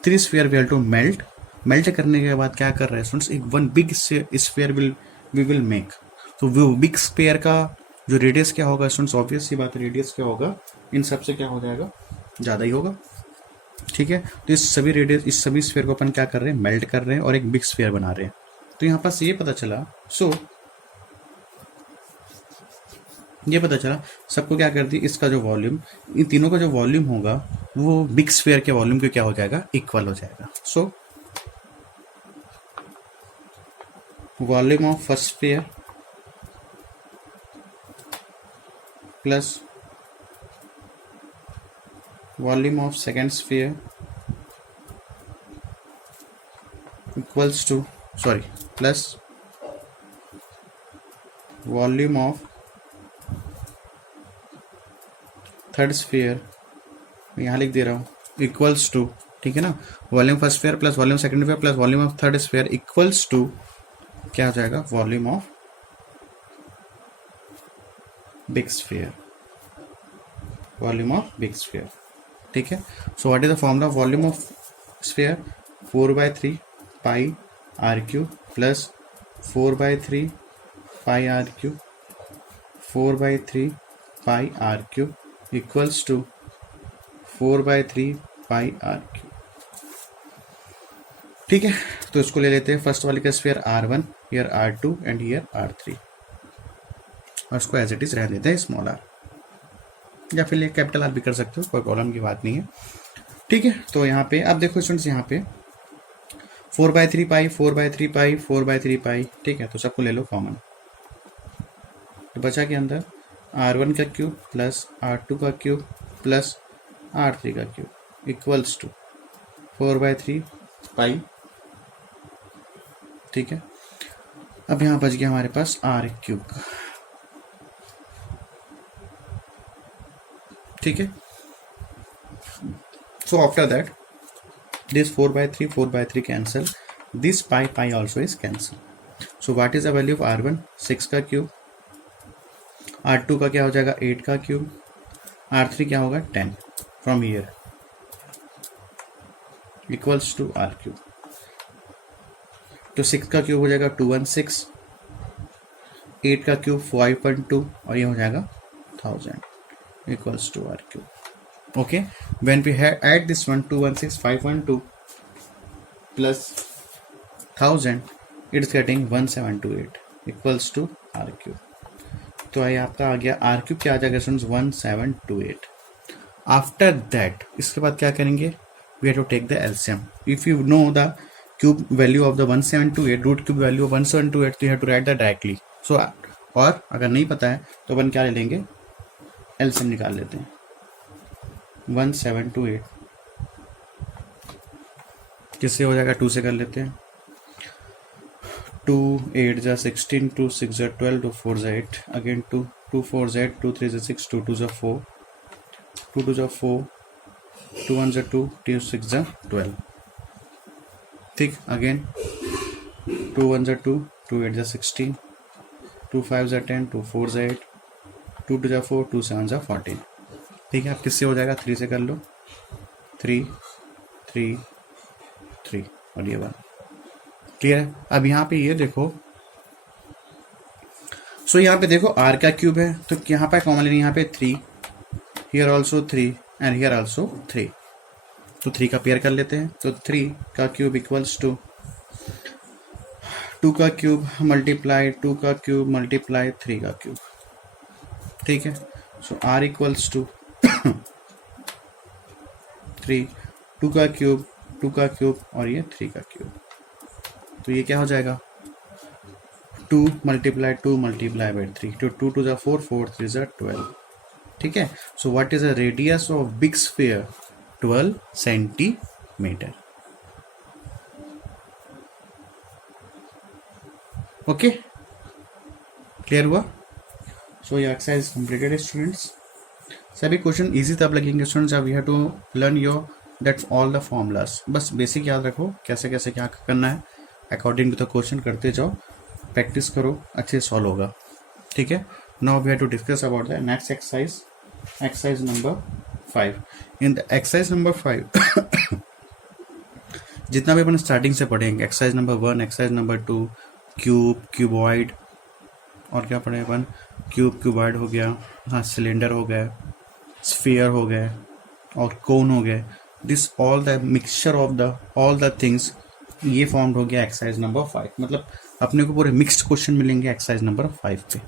3 sphere we have to melt करने के बाद क्या कर रहा है स्टूडेंट्स, एक one big sphere we will make. तो वो बिग स्फीयर का जो रेडियस क्या होगा स्टूडेंट्स, ऑब्वियस सी बात है, रेडियस क्या होगा इन सब से क्या हो जाएगा, ज़्यादा ही होगा। ठीक है, तो इस सभी रेडियस, इस सभी स्फीयर को अपन क्या कर रहे हैं, मेल्ट कर रहे हैं और एक बिग स्फीयर बना रहे हैं। तो यहाँ पास ये पता चला, ये पता चला सबको क्या कर दी, इसका जो वॉल्यूम, इन तीनों का जो वॉल्यूम होगा वो बिग स्फीयर के वॉल्यूम के क्या हो जाएगा, इक्वल हो जाएगा। So volume of first sphere plus volume of second sphere equals to, sorry, plus volume of third sphere, यहाँ लिख दे रहा हूँ, इक्वल्स टू, ठीक है ना, volume first sphere plus volume second sphere plus volume of third sphere equals to क्या हो जाएगा, volume of big sphere, volume of big sphere. ठीक है, so what is the formula of volume of sphere, 4/3 pi R cube plus 4/3 pi R cube, 4/3 pi R cube equals to 4/3 pi R cube. ठीक है, तो इसको ले लेते हैं, first वाले का sphere R1, here R2 and here R3, और इसको एज इट इज रहने देते हैं स्मॉल r, या फिर कैपिटल आर भी कर सकते हो, कोई प्रॉब्लम की बात नहीं है। ठीक है, तो यहाँ पे अब देखो स्टूडेंट्स, यहाँ पे 4/3 पाई 4/3 पाई 4/3 पाई, ठीक है, तो सबको ले लो कॉमन, तो बचा के अंदर R1 का क्यूब प्लस R2 का क्यूब प्लस R3 का क्यूब इक्वल्स टू 4/3 पाई। ठीक है, अब यहाँ बच गया हमारे पास R क्यूब का। ठीक है, so after that this 4/3 cancel, this pi also is cancel, so what is the value of R1, 6 का क्यूब, R2 का क्या हो जाएगा, 8 का क्यूब, R3 क्या होगा, 10 from here equals to R cube, तो 6 का क्यूब हो जाएगा 216, 8 का क्यूब 5.2 और ये हो जाएगा 1000 equals to R cube. Okay, when we add this one, 216 512 plus 1000, it's getting 1728 equals to R cube। तो ये आपका आ गया R cube, क्या आ जाएगा स्टूडेंट्स, 1728। आफ्टर दैट इसके बाद क्या करेंगे, we have to take the LCM. If you know the cube value of the 1728, root cube value of 1728, तो you have to write the directly. So और अगर नहीं पता है तो अपन क्या ले लेंगे, एलसीएम निकाल लेते हैं। 1728 किससे हो जाएगा, 2 से कर लेते हैं, 2 8 जा 16, 2 6 जा 12, 2 4 जा 8, अगेन 2 2 4 जा 8, 2 3 जा 6, 2 2 जा 4, 2 2 जा 4, 2 1 जा 2, 2 6 जा 12। ठीक, अगेन 2 1 जा 2, 2 8 जा 16, 2 5 जा 10, 2 4 जा 8, 2 2 जा 4, 2 7 जा 14। ठीक है, अब किससे हो जाएगा, 3 से कर लो, 3 3 3 और ये बात क्लियर है। अब यहाँ पे ये देखो, सो यहाँ पे देखो R का क्यूब है, तो यहाँ पे कॉमन लेनी, यहाँ पे 3, here also 3 and here also 3, तो 3 का पेयर कर लेते हैं, तो 3 का क्यूब इक्वल्स टू 2 का क्यूब मल्टीप्लाई 2 का क्यूब मल्टीप्लाई 3 का क्यूब। ठीक है, सो R इक्वल्स टू 3, 2 का क्यूब 2 का क्यूब और ये 3 का क्यूब, तो ये क्या हो जाएगा, 2 मल्टीप्लाई 2 मल्टीप्लाई बाई 3, तो 2 2 जा 4, 4 3 जा 12। ठीक है, so what is the radius of big sphere, 12 centimetre. Okay, clear हुआ। सो ये एक्सरसाइज कंप्लीटेड स्टूडेंट्स। सभी क्वेश्चन इजी तब लगेंगे स्टूडेंट्स, अब you have to learn your that's all the formulas. बस बेसिक याद रखो कैसे कैसे क्या करना है, अकॉर्डिंग टू द क्वेश्चन करते जाओ, प्रैक्टिस करो, अच्छे सॉल्व होगा। ठीक है, now we have to discuss about the next exercise, exercise number 5। In the exercise number 5 जितना भी अपन स्टार्टिंग से पढ़ेंगे, exercise number 1, exercise number 2, cube, cuboid, और क्या पढ़े अपन, क्यूब, क्यूबॉइड हो गया, हाँ सिलेंडर हो गया, स्फीयर हो गए और कोन हो गए, this all the mixture of the all the things, ये फॉर्म हो गया एक्सरसाइज नंबर 5। मतलब अपने को पूरे मिक्स्ड क्वेश्चन मिलेंगे एक्सरसाइज नंबर 5 पे।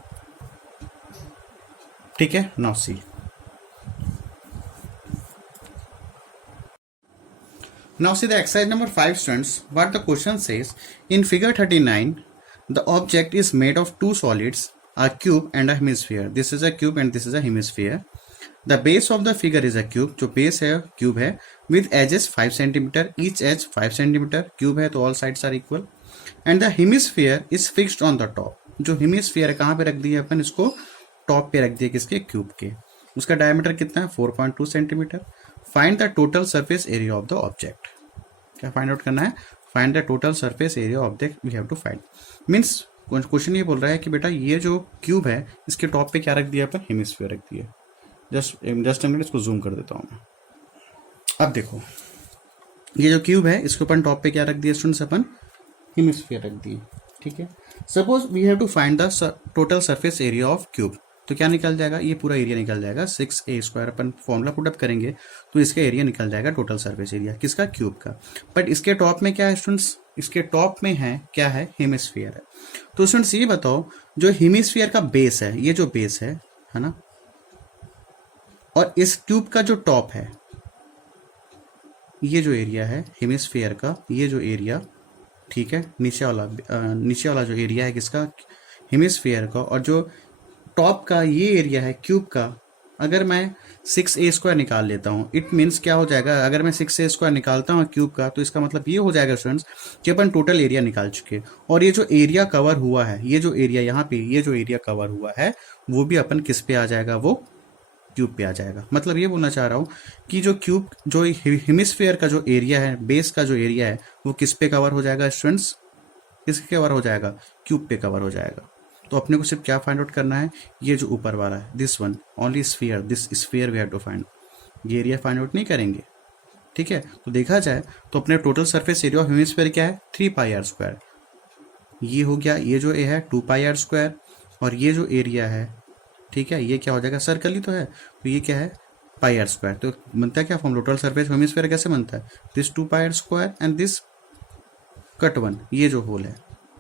ठीक है, now C, now see the exercise number 5 students. What the question says, in figure 39 the object is made of two solids, a cube and a hemisphere. This is a cube and this is a hemisphere. The base of the figure is a cube, जो base है cube है, with edges 5 cm, each edge 5 cm, cube है तो all sides are equal, and the hemisphere is fixed on the top. जो hemisphere है कहाँ पे रख दिया अपन इसको, टॉप पे रख दिया किसके, क्यूब के। उसका डायमीटर कितना है 4.2 centimetre. Find the total surface area of the object. क्या फाइंड आउट करना है, find the total surface area object we have to find. Means question ये बोल रहा है कि बेटा ये जो क्यूब है इसके टॉप पे क्या रख दिया अपन, हेमिस्फीयर रख दिया। जस्ट मिनट इसको जूम कर देता हूँ मैं। अब देखो ये जो क्यूब है इसके ऊपर टॉप पे क्या रख दिया स्टूडेंट्स, अपन हेमिस्फीयर रख दिए। ठीक है, suppose we have to find the total surface area of cube, तो क्या निकल जाएगा, ये पूरा एरिया निकल जाएगा 6a²। अपन फॉर्मूला पुटअप करेंगे तो इसका एरिया निकल जाएगा, टोटल सरफेस एरिया किसका, क्यूब का। बट इसके टॉप में क्या है स्टूडेंट्स, इसके टॉप में है क्या है, हेमिस्फीयर है। तो स्टूडेंट्स ये बताओ जो हेमिस्फीयर का बेस है, ये जो बेस है ना, और इस क्यूब का जो टॉप है, ये जो एरिया है हेमिस्फीयर का, ये जो एरिया, ठीक है, नीचे वाला जो एरिया है किसका, हेमिस्फीयर का, और जो टॉप का ये एरिया है क्यूब का, अगर मैं 6a² निकाल लेता हूँ, इट मीन्स क्या हो जाएगा, अगर मैं 6a² निकालता हूँ क्यूब का, तो इसका मतलब ये हो जाएगा स्टूडेंट्स कि अपन टोटल एरिया निकाल चुके। और ये जो एरिया कवर हुआ है, ये जो एरिया यहाँ पे, ये जो एरिया कवर हुआ है वो भी अपन किस पे आ जाएगा, वो क्यूब पे आ जाएगा। मतलब ये बोलना चाह रहा हूँ कि जो क्यूब, जो हेमिस्फीयर का जो एरिया है, बेस का जो एरिया है, वो किस पे कवर हो जाएगा स्टूडेंट्स, किसके कवर हो जाएगा, क्यूब पे कवर हो जाएगा। तो अपने को सिर्फ क्या फाइंड आउट करना है, ये जो ऊपर वाला है, this one only sphere, this sphere we have to find. ये एरिया फाइंड आउट नहीं करेंगे। ठीक है, तो देखा जाए तो अपने total surface area of hemisphere क्या है, 3πr²। ये हो गया, ये जो ए है 2πr², और ये जो एरिया है, ठीक है, ये क्या हो जाएगा, सर्कल ही तो है, तो ये क्या है, πr²। तो बनता है क्या फॉर्म, टोटल सरफेस हेमिस्फीयर कैसे बनता है, this 2πr² and this cut one, ये जो होल है,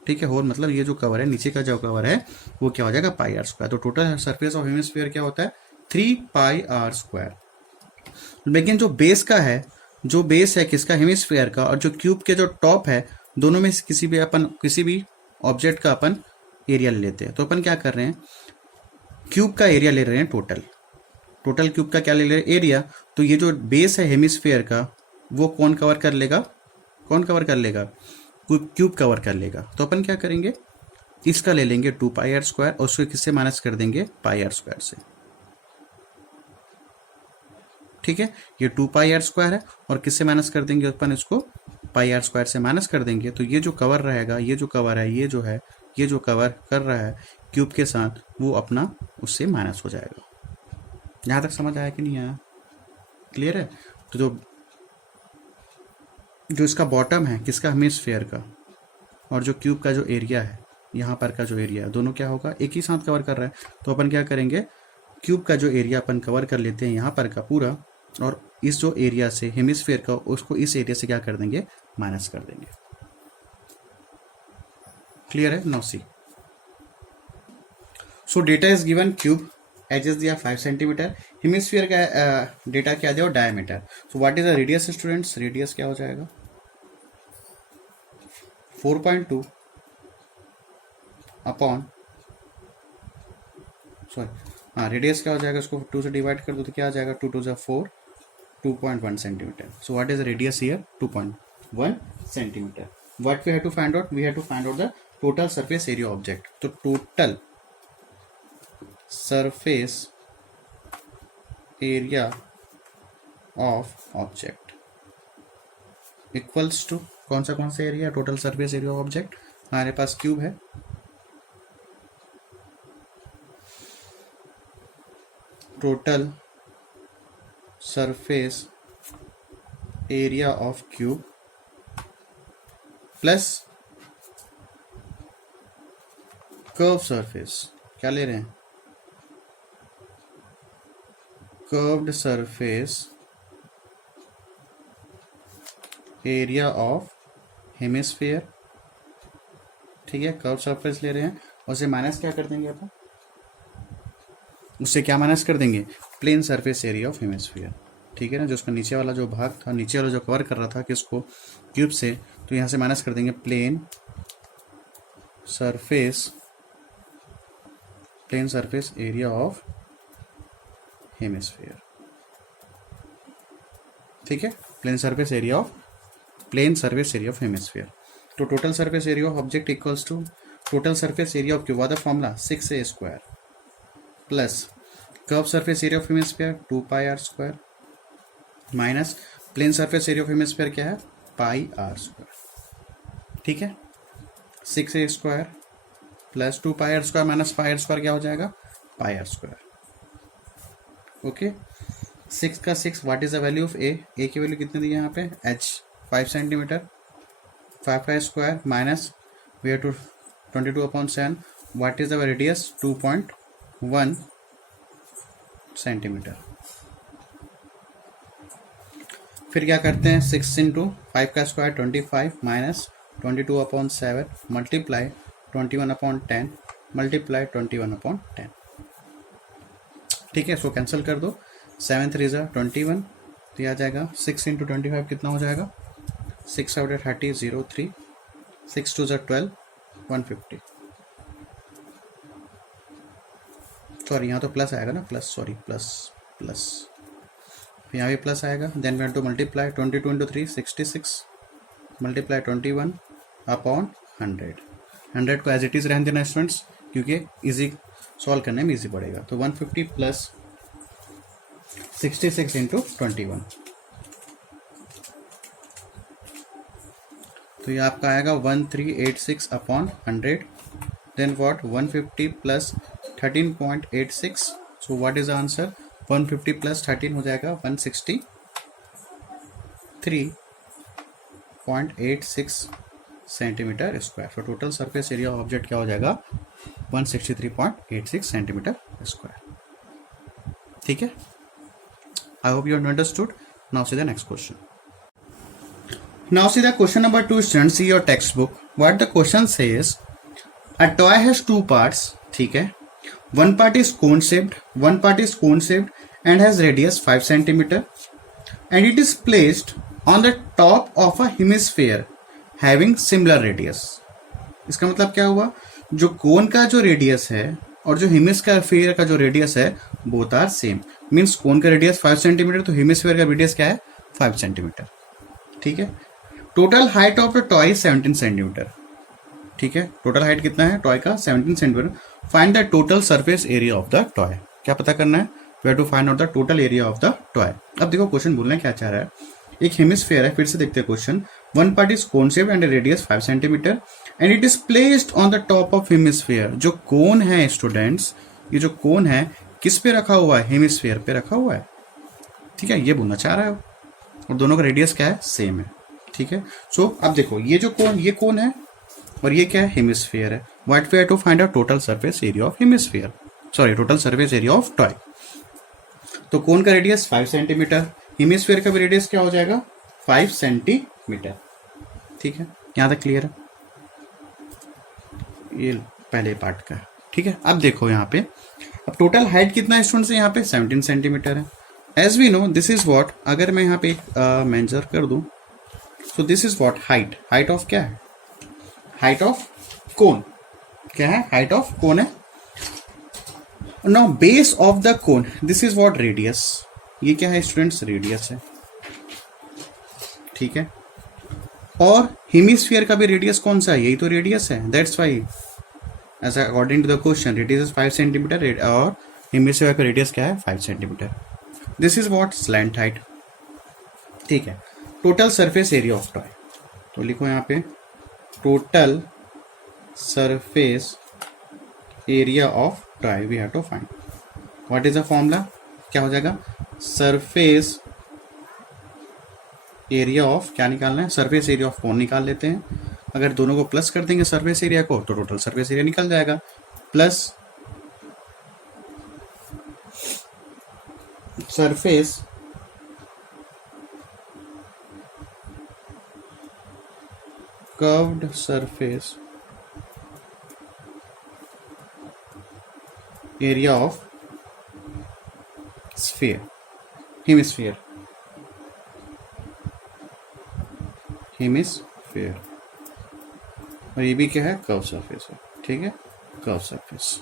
ठीक है, होल मतलब ये जो कवर है, नीचे का जो कवर है वो क्या हो जाएगा, πr²। तो टोटल सरफेस ऑफ हेमिस्फीयर क्या होता है, 3πr²। लेकिन जो बेस का है, जो बेस है किसका, हेमिस्फीयर का, और जो क्यूब के जो टॉप है, दोनों में से किसी भी ऑब्जेक्ट का अपन एरिया ले लेते हैं। तो अपन क्या कर रहे हैं, क्यूब का एरिया ले रहे हैं, टोटल क्यूब का क्या ले रहे हैं, एरिया। तो ये जो बेस है हेमिस्फीयर का, वो कौन कवर कर लेगा, क्यूब कवर कर लेगा। तो अपन क्या करेंगे, इसका ले लेंगे 2πr² और उसको किससे माइनस कर देंगे, πr² से। ठीक है, ये 2πr² है और किससे माइनस कर देंगे अपन, इसको πr² से माइनस कर देंगे। तो ये जो कवर रहेगा, ये जो कवर है, ये जो है, ये जो कवर कर रहा है क्यूब के साथ, वो अपना उससे माइनस हो जाएगा। यहाँ तक समझ आया कि नहीं आया, क्लियर है। तो जो इसका बॉटम है किसका, हेमिस्फीयर का, और जो क्यूब का जो एरिया है, यहाँ पर का जो एरिया है, दोनों क्या होगा, एक ही साथ कवर कर रहा है। तो अपन क्या करेंगे, क्यूब का जो एरिया अपन कवर कर लेते हैं यहाँ पर का पूरा, और इस जो एरिया से हेमिस्फीयर का, उसको इस एरिया से क्या कर देंगे, माइनस कर देंगे। क्लियर है, now see. So data is given, cube edges दिया 5 सेंटीमीटर, हेमिस्फीयर का डेटा क्या दिया, diameter. So what is the radius students, radius क्या हो जाएगा, 4.2 अपॉन, सॉरी, हाँ रेडियस क्या हो जाएगा, इसको 2 से डिवाइड कर दो तो क्या आ जाएगा, 2 2 4, 2.1 centimetre. So what is radius here, 2.1 centimetre. What we have to find out, we have to find out the total surface area object. तो total surface area of object equals to कौन सा एरिया, total surface area of object. हमारे पास cube है, total surface area of cube plus curve surface क्या ले रहे हैं, curved surface area of hemisphere, ठीक है, कर्व सरफेस ले रहे हैं, उसे माइनस क्या कर देंगे अपन, उससे क्या माइनस कर देंगे, plane surface area of hemisphere, ठीक है ना, जो उसका नीचे वाला जो भाग था, नीचे वाला जो कवर कर रहा था किसको, क्यूब से, तो यहाँ से माइनस कर देंगे plane surface area of hemisphere, ठीक है, plane surface area of hemisphere. तो total surface area of object equals to total surface area of cube, what the formula 6a² plus curve surface area of hemisphere 2πr² minus plane surface area of hemisphere क्या है, πr², ठीक है, 6a² plus 2πr² minus πr² क्या हो जाएगा, πr², okay. 6 का 6, what is the value of A की value कितने दी है यहाँ पे, h 5 centimetre, 5π² minus we have to 22/7, what is the radius 2.1 centimetre. फिर क्या करते हैं, 6 इंटू 5² 25 माइनस 22/7 मल्टीप्लाई 21/10 मल्टीप्लाई 21/10, ठीक है, इसको कैंसिल कर दो, 7 3 21, तो आ जाएगा 6 इंटू 25 कितना हो जाएगा, 6 out 30 0 3, 6 2 12 150, सॉरी यहाँ तो प्लस आएगा ना, प्लस यहाँ भी प्लस आएगा, then we have to multiply 22 into 3 66 multiply 21/100, 100 को एज इट इज रहने देना स्टूडेंट्स, क्योंकि इजी सॉल्व करने में इजी पड़ेगा, तो 150 प्लस 66 इंटू 21, तो ये आपका आएगा 1386/100, then what 150 plus 13.86, so what is the answer, 150 plus 13 हो जाएगा 163.86 सेंटीमीटर स्क्वायर, तो total surface area of object क्या हो जाएगा, 163.86 सेंटीमीटर स्क्वायर, ठीक है। I hope you have understood. Now see the next question. Now see the question number 2 students, see your textbook. What the question says, a toy has two parts, ठीक है, one part is cone shaped and has radius 5 centimeter and it is placed on the top of a hemisphere having similar radius. इसका मतलब क्या हुआ, जो कोन का जो radius है और जो हेमिस्फीयर का जो रेडियस है both are same, means cone का रेडियस 5 सेंटीमीटर तो हेमिस्फीयर का रेडियस क्या है 5 सेंटीमीटर, ठीक है। Total height of the toy 17 centimetre, ठीक है, टोटल हाइट कितना है टॉय का 17 centimetre. Find the total surface area of the toy, क्या पता करना है, we have to find out the total area of the toy. अब देखो क्वेश्चन बोलना क्या चाह रहा है, एक हेमिस्फीयर है, फिर से देखते हैं question, one part is cone shape and radius 5 centimetre and it is placed on the top of hemisphere. जो कोन है स्टूडेंट्स, ये जो कोन है किस पे रखा हुआ है, हेमिस्फीयर पे रखा हुआ है, ठीक है, ये बोलना चाह रहा है, और दोनों का रेडियस क्या है सेम है, ठीक है। सो अब देखो ये जो कोन, ये कोन है और ये क्या है हेमिस्फीयर है, what we have to find out total surface area of hemisphere, sorry total surface area of toy. तो कोन का रेडियस 5 सेंटीमीटर, हेमिस्फीयर का भी रेडियस क्या हो जाएगा 5 सेंटीमीटर, ठीक है, यहां तक क्लियर है, ये पहले पार्ट का, ठीक है। अब देखो यहाँ पे, अब टोटल हाइट कितना है स्टूडेंट्स, यहाँ पे 17 सेंटीमीटर है, as we know this is what, अगर मैं यहाँ पे एक मेजर कर दूं, so this is what height of क्या है, हाइट ऑफ कोन, क्या है हाइट ऑफ कोन है। Now base of the cone, this is what radius, ये क्या है स्टूडेंट्स रेडियस है, ठीक है, और हेमिस्फीयर का भी रेडियस कौन सा है, यही तो रेडियस है, that's why as according to the question radius is 5 centimetre और हेमिस्फीयर का रेडियस क्या है 5 centimetre. This is what slant height, ठीक है। Total surface area of toy, तो लिखो यहाँ पे total surface area of toy we have to find, what is the formula, क्या हो जाएगा सरफेस एरिया ऑफ, क्या निकालना है सरफेस एरिया ऑफ कोन निकाल लेते हैं, अगर दोनों को प्लस कर देंगे सरफेस एरिया को तो टोटल सरफेस एरिया निकल जाएगा, plus surface curved surface area of sphere hemisphere और ये भी क्या है, कर्व सरफेस है। ठीक है, कर्व सरफेस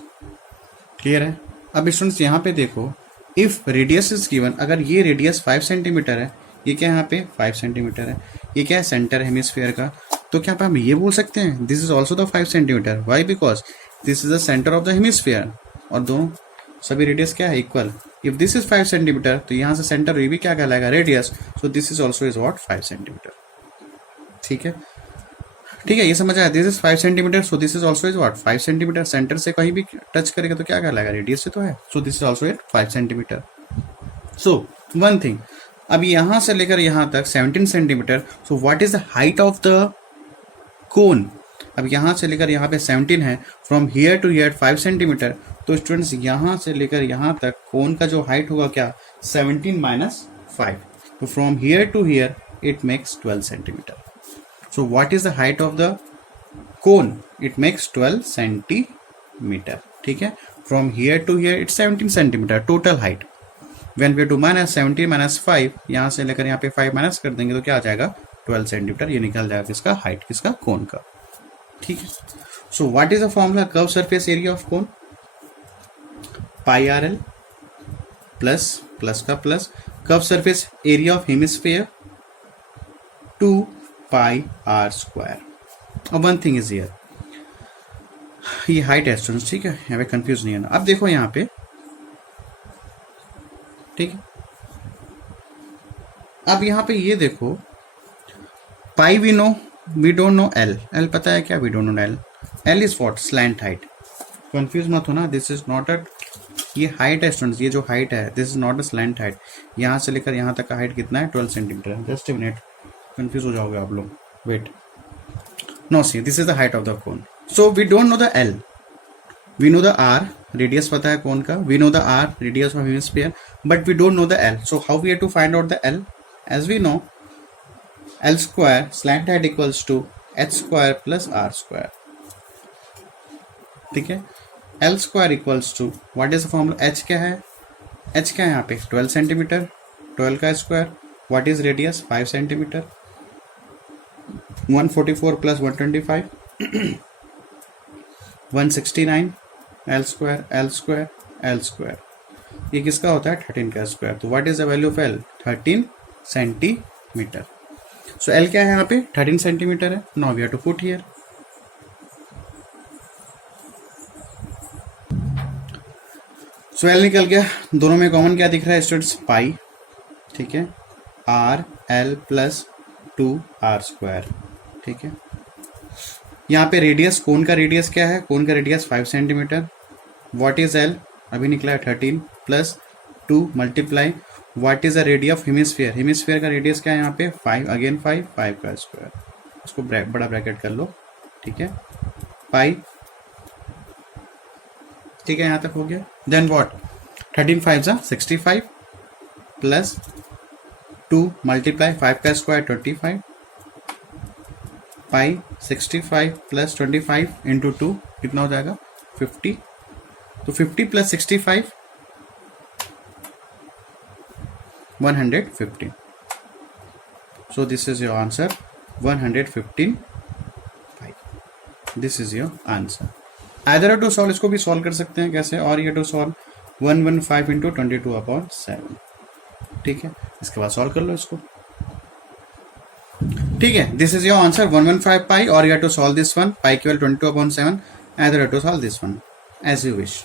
क्लियर है। अब स्टूडेंट्स यहाँ पे देखो, इफ रेडियस इज गिवन, अगर ये रेडियस 5 सेंटीमीटर है, ये क्या यहाँ पे 5 सेंटीमीटर है, ये क्या है सेंटर हेमिस्फीयर का, तो क्या हम ये बोल सकते हैं this is also the 5 centimetre. Why? Because this is the centre of the hemisphere और दोनों सभी रेडियस क्या है, equal. If this is 5 centimetre तो यहाँ से सेंटर ये भी क्या कहलाएगा, radius. So this is also is what 5 centimetre. ठीक है, ठीक है, ये समझ आया। This is 5 centimetre, so this is also is what 5 centimetre. Centre से कहीं भी टच करेगा तो क्या कहलाएगा, रेडियस से तो है। So this is also it 5 centimetre. So one thing, अब यहाँ से लेकर यहाँ तक 17 centimetre. So what is the height of the cone? अब यहाँ से लेकर यहाँ पे 17 है, from here to here 5 centimetre. तो स्टूडेंट्स यहाँ से लेकर यहाँ तक कोन का जो हाइट होगा क्या, 17 माइनस 5। तो from here to here it makes 12 centimetre. So what is the height of the cone? It makes 12 centimeter. ठीक है, from here to here it's 17 centimeter total height. When we do minus 17 minus 5, यहाँ से लेकर यहाँ पे 5 minus कर देंगे तो क्या आ जाएगा 12 सेंटीमीटर। ये निकल जाएगा किसका, हाइट किसका, कोन का। ठीक है, so what is the formula curve surface area of cone? Pi RL plus का plus curve surface area of hemisphere 2 pi R square. अब वन थिंग इज हियर, ये हाइट है स्टूडेंट्स। ठीक है, यहाँ पे कंफ्यूज नहीं है ना। अब देखो यहाँ पे, ठीक है, अब यहाँ पे ये देखो, pi we know, we don't know L. L पता है क्या, we don't know L. L is what, slant height. Confuse मत हो ना, दिस इज नॉट अ, ये हाइट है स्टूडेंट्स, ये जो हाइट है this is not a slant height. यहाँ से लेकर यहाँ तक का हाइट कितना है, 12 centimetre. Just a minute, confuse हो जाओगे आप लोग, wait. No see, this is the height of the cone. So we don't know the L, we know the R, radius पता है कोन का, we know the R radius of hemisphere, but we don't know the L. So how we have to find out the L? As we know L square slant height equals to H square plus R square. ठीक है, L square equals to what is the formula, H क्या है, H क्या है यहाँ पे 12 centimetre, 12 का square. What is radius 5 centimetre, 144 plus 125 169, L square L square L square. ये किसका होता है, 13 का स्क्वायर। तो what is the value of L, 13 centimetre. So L क्या है यहाँ पे, 13 सेंटीमीटर है। Now we have to put here, so L निकल गया। दोनों में कॉमन क्या दिख रहा है स्टूडेंट्स, पाई। ठीक है, R L plus 2 R square. ठीक है, यहाँ पे रेडियस, कोन का रेडियस क्या है, कोन का radius 5 centimetre. What is L, अभी निकला है 13 plus 2 multiply what is the radius of hemisphere, hemisphere का रेडियस क्या है यहाँ पे 5, अगेन 5 का स्क्वायर। इसको बड़ा ब्रैकेट कर लो। ठीक है, पाई। ठीक है, यहाँ तक हो गया। देन व्हाट, 13 5 जा 65 प्लस 2 मल्टीप्लाई 5 का स्क्वायर 25 पाई 65 प्लस 25 इंटू 2 कितना हो जाएगा 50। तो 50 plus 65 115। So this is your answer 115 pi. This is your answer. Either to solve, इसको भी सॉल्व कर सकते हैं कैसे, और ये टू सॉल्व 115 इंटू 22/7। ठीक है, इसके बाद सॉल्व कर लो इसको। ठीक है, this is your answer 115 pi, और you have to solve this one, pi की value 22/7। Either to solve this one as you wish.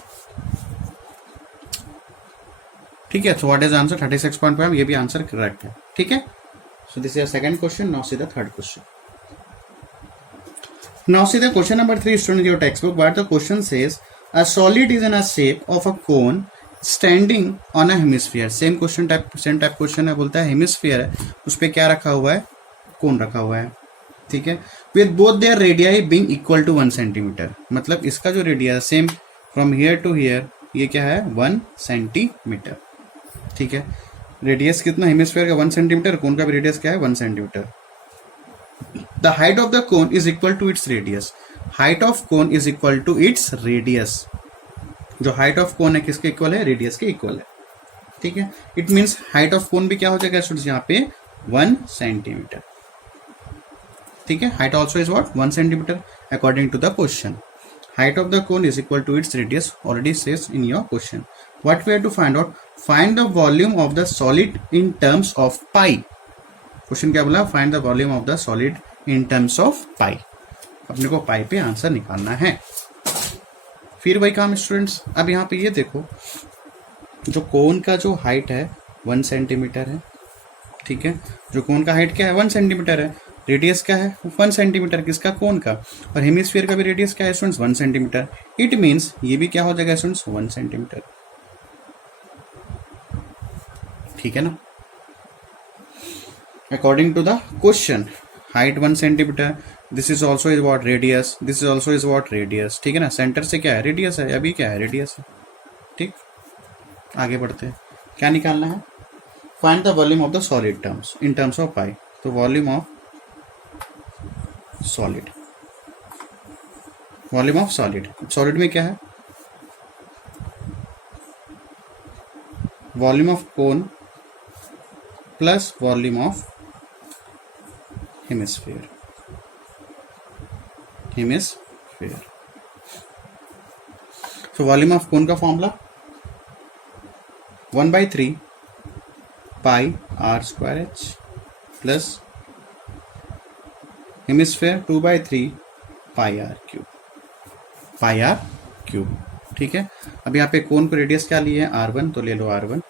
ठीक है, सो व्हाट इज आंसर 36.5, ये भी आंसर करेक्ट है। ठीक है, so this is your second question. Now see the third question. Now see the question number 3 student in your textbook, where the question says a solid is in a shape of a cone standing on a hemisphere. same type question है, बोलता है hemisphere है, उस पे क्या रखा हुआ है, कोन रखा हुआ है। ठीक है, with both their radii being equal to 1 centimetre. मतलब इसका जो radius same from here to here ये क्या है 1 सेंटीमीटर, ठीक है। रेडियस कितना हेमिस्फीयर का 1 सेंटीमीटर, कोन का भी रेडियस क्या है 1 centimetre. The height of the cone is equal to its radius, height of cone is equal to its radius, जो हाइट ऑफ कोन है किसके इक्वल है, रेडियस के इक्वल है, ठीक है। इट मीन्स हाइट ऑफ कोन भी क्या हो जाएगा स्टूडेंट्स यहाँ पे 1 सेंटीमीटर, ठीक है। Height also is what 1 centimetre according to the question. Height of the cone is equal to its radius, already says in your question. What we have to find out? Find the volume of the solid in terms of pi. Question क्या बोला, find the volume of the solid in terms of pi. अपने को पाई पे answer निकालना है। फिर वही काम स्टूडेंट्स, अब यहाँ पे ये देखो, जो कोन का जो हाइट है 1 सेंटीमीटर है, ठीक है। जो कोन का हाइट क्या है 1 सेंटीमीटर है, रेडियस क्या है 1 सेंटीमीटर किसका, कोन का, और हेमिस्फीयर का भी रेडियस क्या है स्टूडेंट्स 1 सेंटीमीटर। इट मीन्स ये भी क्या हो जाएगा स्टूडेंट्स 1 सेंटीमीटर, ठीक है ना। According to the question height 1 centimetre, this is also is what radius, this is also is what radius, ठीक है ना। सेंटर से क्या है रेडियस है, अभी क्या है रेडियस है, ठीक। आगे बढ़ते हैं, क्या निकालना है, find the volume of the solid terms in terms of pi. तो volume of solid, volume of solid, solid में क्या है volume of cone plus volume of hemisphere, hemisphere. तो वॉल्यूम ऑफ कोन का formula 1/3 pi R square H plus hemisphere 2/3 pi R cube, pi R cube, ठीक है। अब यहाँ पे कोन को रेडियस क्या लिए हैं R1, तो ले लो R1,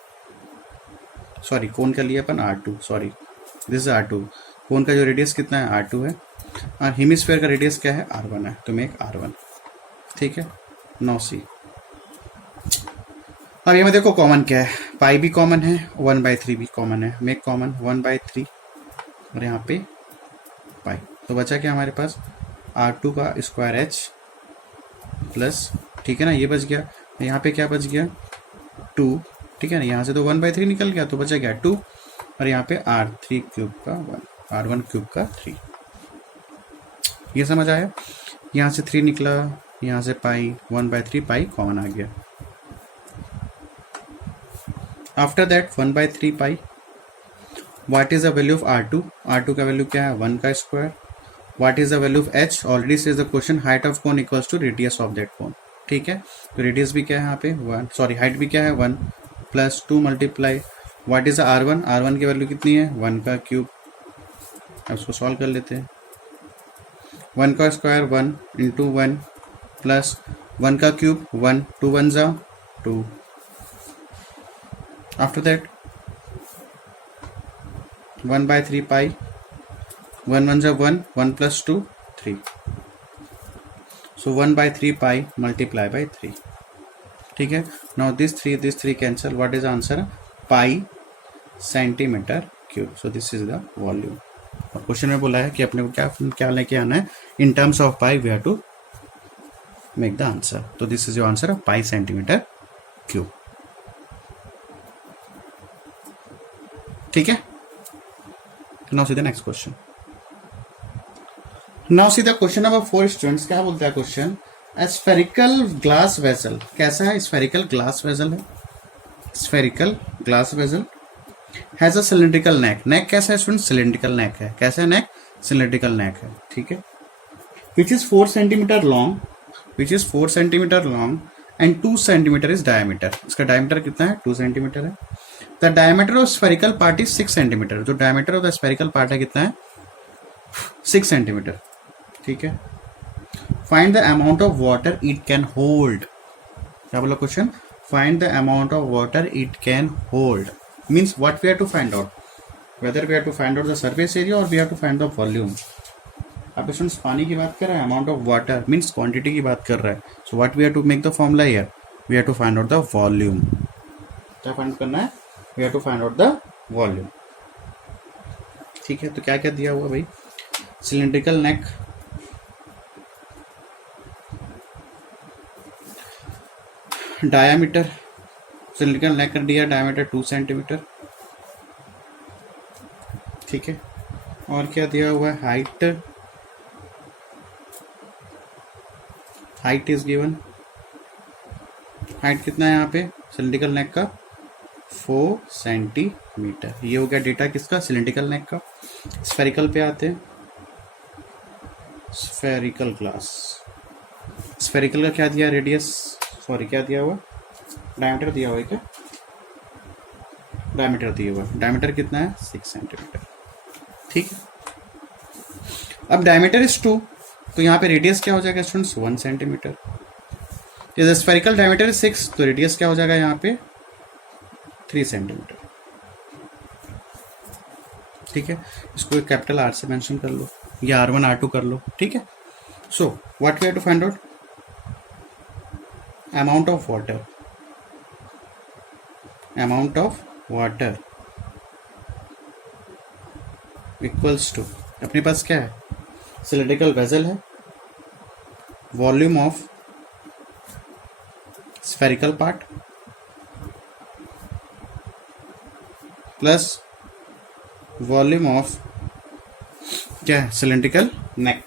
सॉरी कोन का लिया अपन R2, sorry this is R2, कोन का जो रेडियस कितना है R2 है, और हेमिस्फीयर का रेडियस क्या है R1 है, तो मेक R1, ठीक है। 9C। अब ये में देखो कॉमन क्या है, पाई भी कॉमन है 1/3 भी कॉमन है, मेक कॉमन 1/3 और यहाँ पे पाई, तो बचा क्या हमारे पास R2 का स्क्वायर एच प्लस, ठीक है ना, ये बच गया, यहाँ पे क्या बच गया 2, ठीक है ना, यहाँ से तो 1/3 निकल गया तो बचा गया 2, और यहाँ पे R3 क्यूब का 1, R1 क्यूब का 3, ये समझ आया। यहाँ से 3 निकला, यहाँ से पाई 1/3 पाई कॉमन आ गया। After that 1/3 pi, what is the value of R2, R2 का वैल्यू क्या है 1 का square, what is the value of H, already says the question height of cone equals to radius of that cone, ठीक है। तो radius भी क्या है यहाँ पे 1, सॉरी हाइट भी क्या है 1 plus 2 multiply, what is the R1, R1 की वैल्यू कितनी है 1 का क्यूब, अब उसको सॉल्व कर लेते हैं, 1 का स्क्वायर 1 इंटू 1 प्लस 1 का क्यूब 1, 2 1 जा 2, आफ्टर दैट 1/3 पाई 1 1 जा 1, 1 plus 2 3, so 1/3 pi multiply by 3, ठीक है। Now this 3 cancel, what is answer pi centimetre cube, so this is the volume. और क्वेश्चन में बोला है कि अपने को क्या क्या लेके आना है in terms of pi, we have to make the answer, तो this is your answer of pi centimetre cube, ठीक है। Now see the next question, now see the question number 4 students, क्या बोलता है क्वेश्चन, स्फेरिकल ग्लास वेसल, कैसा है spherical glass vessel है, spherical glass vessel has a cylindrical neck, neck कैसा है स्टूडेंट सिलिंड्रिकल नेक है, कैसा है नेक सिलिंड्रिकल नेक है, ठीक है। Which is 4 centimetre long, which is 4 centimetre long and 2 centimetre is diameter, इसका डायमीटर कितना है 2 सेंटीमीटर है। The diameter of spherical part is 6 centimetre, जो diameter of the spherical part है कितना है 6 सेंटीमीटर, ठीक है। Find the amount of water it can hold, क्या बोला question, find the amount of water it can hold, means what we have to find out, whether we have to find out the surface area और we have to find the volume. अब students पानी की बात कर रहा है, amount of water means quantity की बात कर रहा है, so what we have to make the formula here, we have to find out the volume, क्या फाइंड करना है, we have to find out the volume, ठीक है। तो क्या क्या दिया हुआ भाई, सिलिंड्रिकल नेक, डायामीटर सिलिंड्रिकल नेक कर दिया, डायामीटर 2 सेंटीमीटर, ठीक है। और क्या दिया हुआ है, हाइट इज गिवन, हाइट कितना है यहाँ पे सिलिंड्रिकल नेक का 4 सेंटीमीटर। ये हो गया डेटा किसका, सिलिंड्रिकल नेक का। स्फेरिकल पे आते हैं, स्फेरिकल ग्लास, स्फेरिकल का क्या दिया, रेडियस, सॉरी क्या दिया हुआ, डायमीटर दिया हुआ है क्या, डायमीटर दिया हुआ, डायमीटर कितना है 6 सेंटीमीटर, ठीक है। अब डायमीटर इज 2, तो यहाँ पे रेडियस क्या हो जाएगा स्टूडेंट्स 1 सेंटीमीटर। यदि स्फेरिकल डायमीटर इज 6, तो रेडियस क्या हो जाएगा यहाँ पे 3 सेंटीमीटर, ठीक है। इसको कैपिटल आर से मेंशन कर लो, या R1 R2 कर लो, ठीक है। So what we have to find out, amount of water, amount of water equals to, अपने पास क्या है, सिलिंड्रिकल वेसल है, volume of spherical part plus volume of क्या है, सिलिंड्रिकल नेक,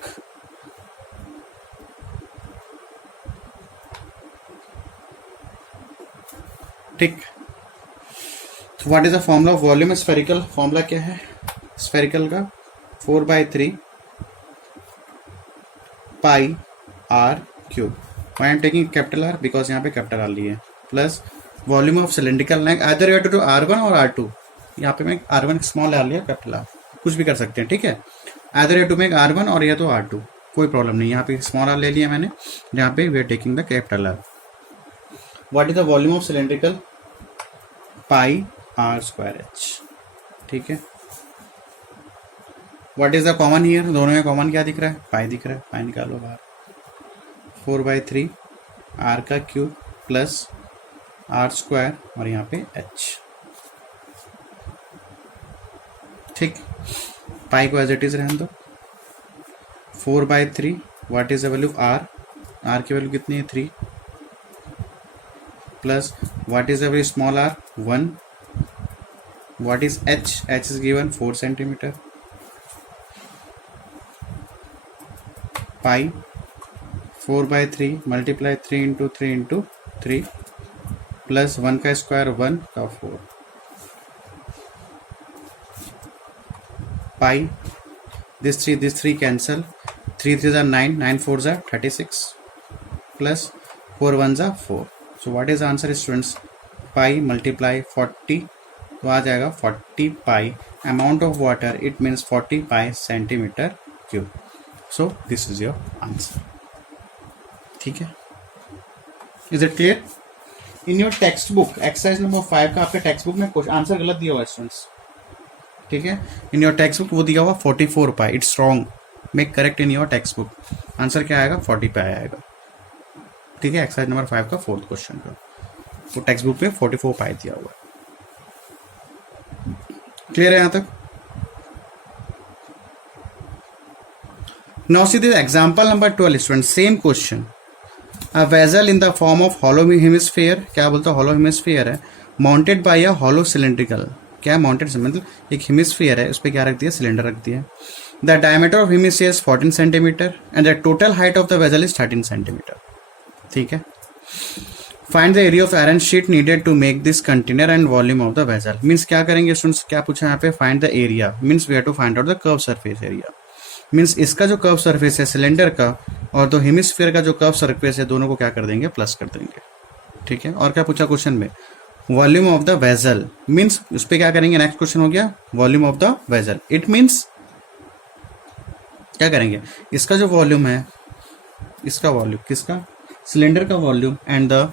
ठीक। तो what is the formula of volume spherical, formula क्या है स्फेरिकल का 4/3 pi R cube, I am taking capital R because यहाँ पे कैपिटल आर लिए, plus volume of cylindrical neck, either you have to do R1 और R2, यहाँ पे मैं R1 स्मॉल आर लिया, कैपिटल आर, कुछ भी कर सकते हैं, ठीक है। Either you have to make R1 और या तो R2, कोई प्रॉब्लम नहीं, यहाँ पे स्मॉल आर ले लिया मैंने, यहाँ पे we are taking the capital R. What is the volume of cylindrical, pi R square H, ठीक है। What is the common here, दोनों में कॉमन क्या दिख रहा है, पाई दिख रहा है, पाई निकालो बाहर, 4/3 आर का क्यूब प्लस आर स्क्वायर और यहाँ पे एच, ठीक। पाई को एज इट इज रहने दो, 4/3 what is the value R, R की वैल्यू कितनी है 3, plus what is the value small R 1, what is H, H is given 4 centimetre, pi 4/3 multiply 3 into 3 into 3 plus 1 का स्क्वायर 1 का 4, पाई दिस 3 कैंसल, 3 3 जा 9, 9 4 जा 36 प्लस 4 1 जा 4। So what is answer students, pi multiply 40, तो आ जाएगा 40 pi, amount of water it means 40 pi centimetre cube. So this is your answer, ठीक है। Is it clear? In your text book exercise number 5 का आपके text book में कुछ answer गलत दिया हुआ है स्टूडेंट्स, ठीक है। इन योर टेक्स्ट बुक वो दिया हुआ 44 pi, it's wrong, make correct in your text book, answer क्या आएगा 40 पाई आएगा, ठीक है। एक्सरसाइज नंबर 5 का 4th क्वेश्चन का, तो टेक्स्ट बुक में 44 पाई दिया हुआ है, क्लियर है यहाँ तक? Now see the example number 12 students, same question, a vessel in the form of hollow hemisphere, क्या बोलता है hollow hemisphere है, mounted by a hollow cylindrical, क्या mounted मतलब एक hemisphere है, उस पर क्या रख दिया, सिलेंडर रख दिया। The diameter of hemisphere is 14 centimeter and the total height of the vessel is 13 centimeter, ठीक है। Find the area of iron sheet needed to make this container and volume of the vessel, means क्या करेंगे students, क्या पूछा यहाँ पे, find the area, means we have to find out the curved surface area, means इसका जो curve surface है cylinder का और तो हेमिस्फीयर का जो कर्व सरफेस है, दोनों को क्या कर देंगे, प्लस कर देंगे, ठीक है। और क्या पूछा क्वेश्चन में, volume of the vessel, means उस पर क्या करेंगे, नेक्स्ट क्वेश्चन हो गया volume of the vessel, it means क्या करेंगे, इसका जो वॉल्यूम है, इसका वॉल्यूम किसका, सिलेंडर का वॉल्यूम एंड द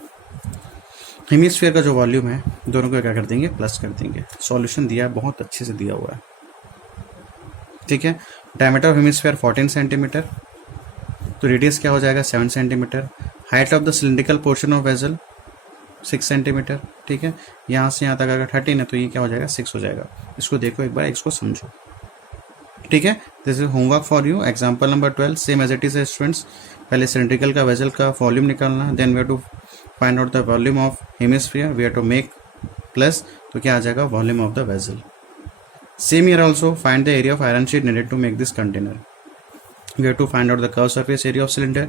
हेमिस्फीयर का जो वॉल्यूम है, दोनों को क्या कर देंगे, प्लस कर देंगे। सॉल्यूशन दिया है, बहुत अच्छे से दिया हुआ है, ठीक है। डायमीटर ऑफ हेमिस्फीयर 14 सेंटीमीटर, तो रेडियस क्या हो जाएगा 7 centimetre, height of the cylindrical portion of vessel 6 centimetre, ठीक है। यहाँ से यहाँ तक अगर 13 है तो ये क्या हो जाएगा 6 हो जाएगा। इसको देखो एक बार, इसको समझो, ठीक है। This is homework for you, example number 12 same as it is students. पहले सिलिंड्रिकल का वेसल का वॉल्यूम निकालना, then we have to find out the volume of hemisphere, we have to make plus, तो क्या आ जाएगा volume of the vessel. Same here also find the area of iron sheet needed to make this container. We have to find out the curved surface area of cylinder,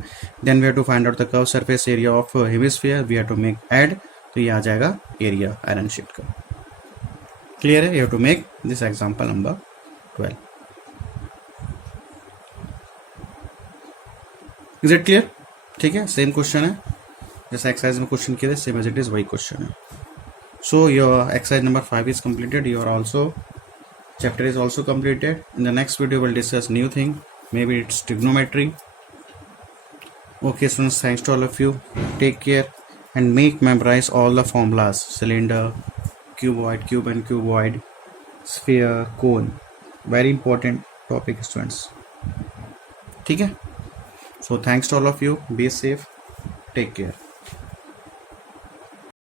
then we have to find out the curved surface area of hemisphere, we have to make add, तो ये आ जाएगा area iron sheet का. Clear है? You have to make this example number 12. Is it clear? ठीक है, same question है जैसे एक्सरसाइज में क्वेश्चन किए थे, सेम एज इट इज वही क्वेश्चन है. So your exercise number 5 is completed. Your also chapter is also completed. In the next video we'll discuss new thing, maybe it's trigonometry. Okay students, thanks to all of you. Take care and memorize all the formulas: cylinder, cuboid, cube and cuboid, sphere, cone. Very important topic students. ठीक है? So thanks to all of you. Be safe. Take care.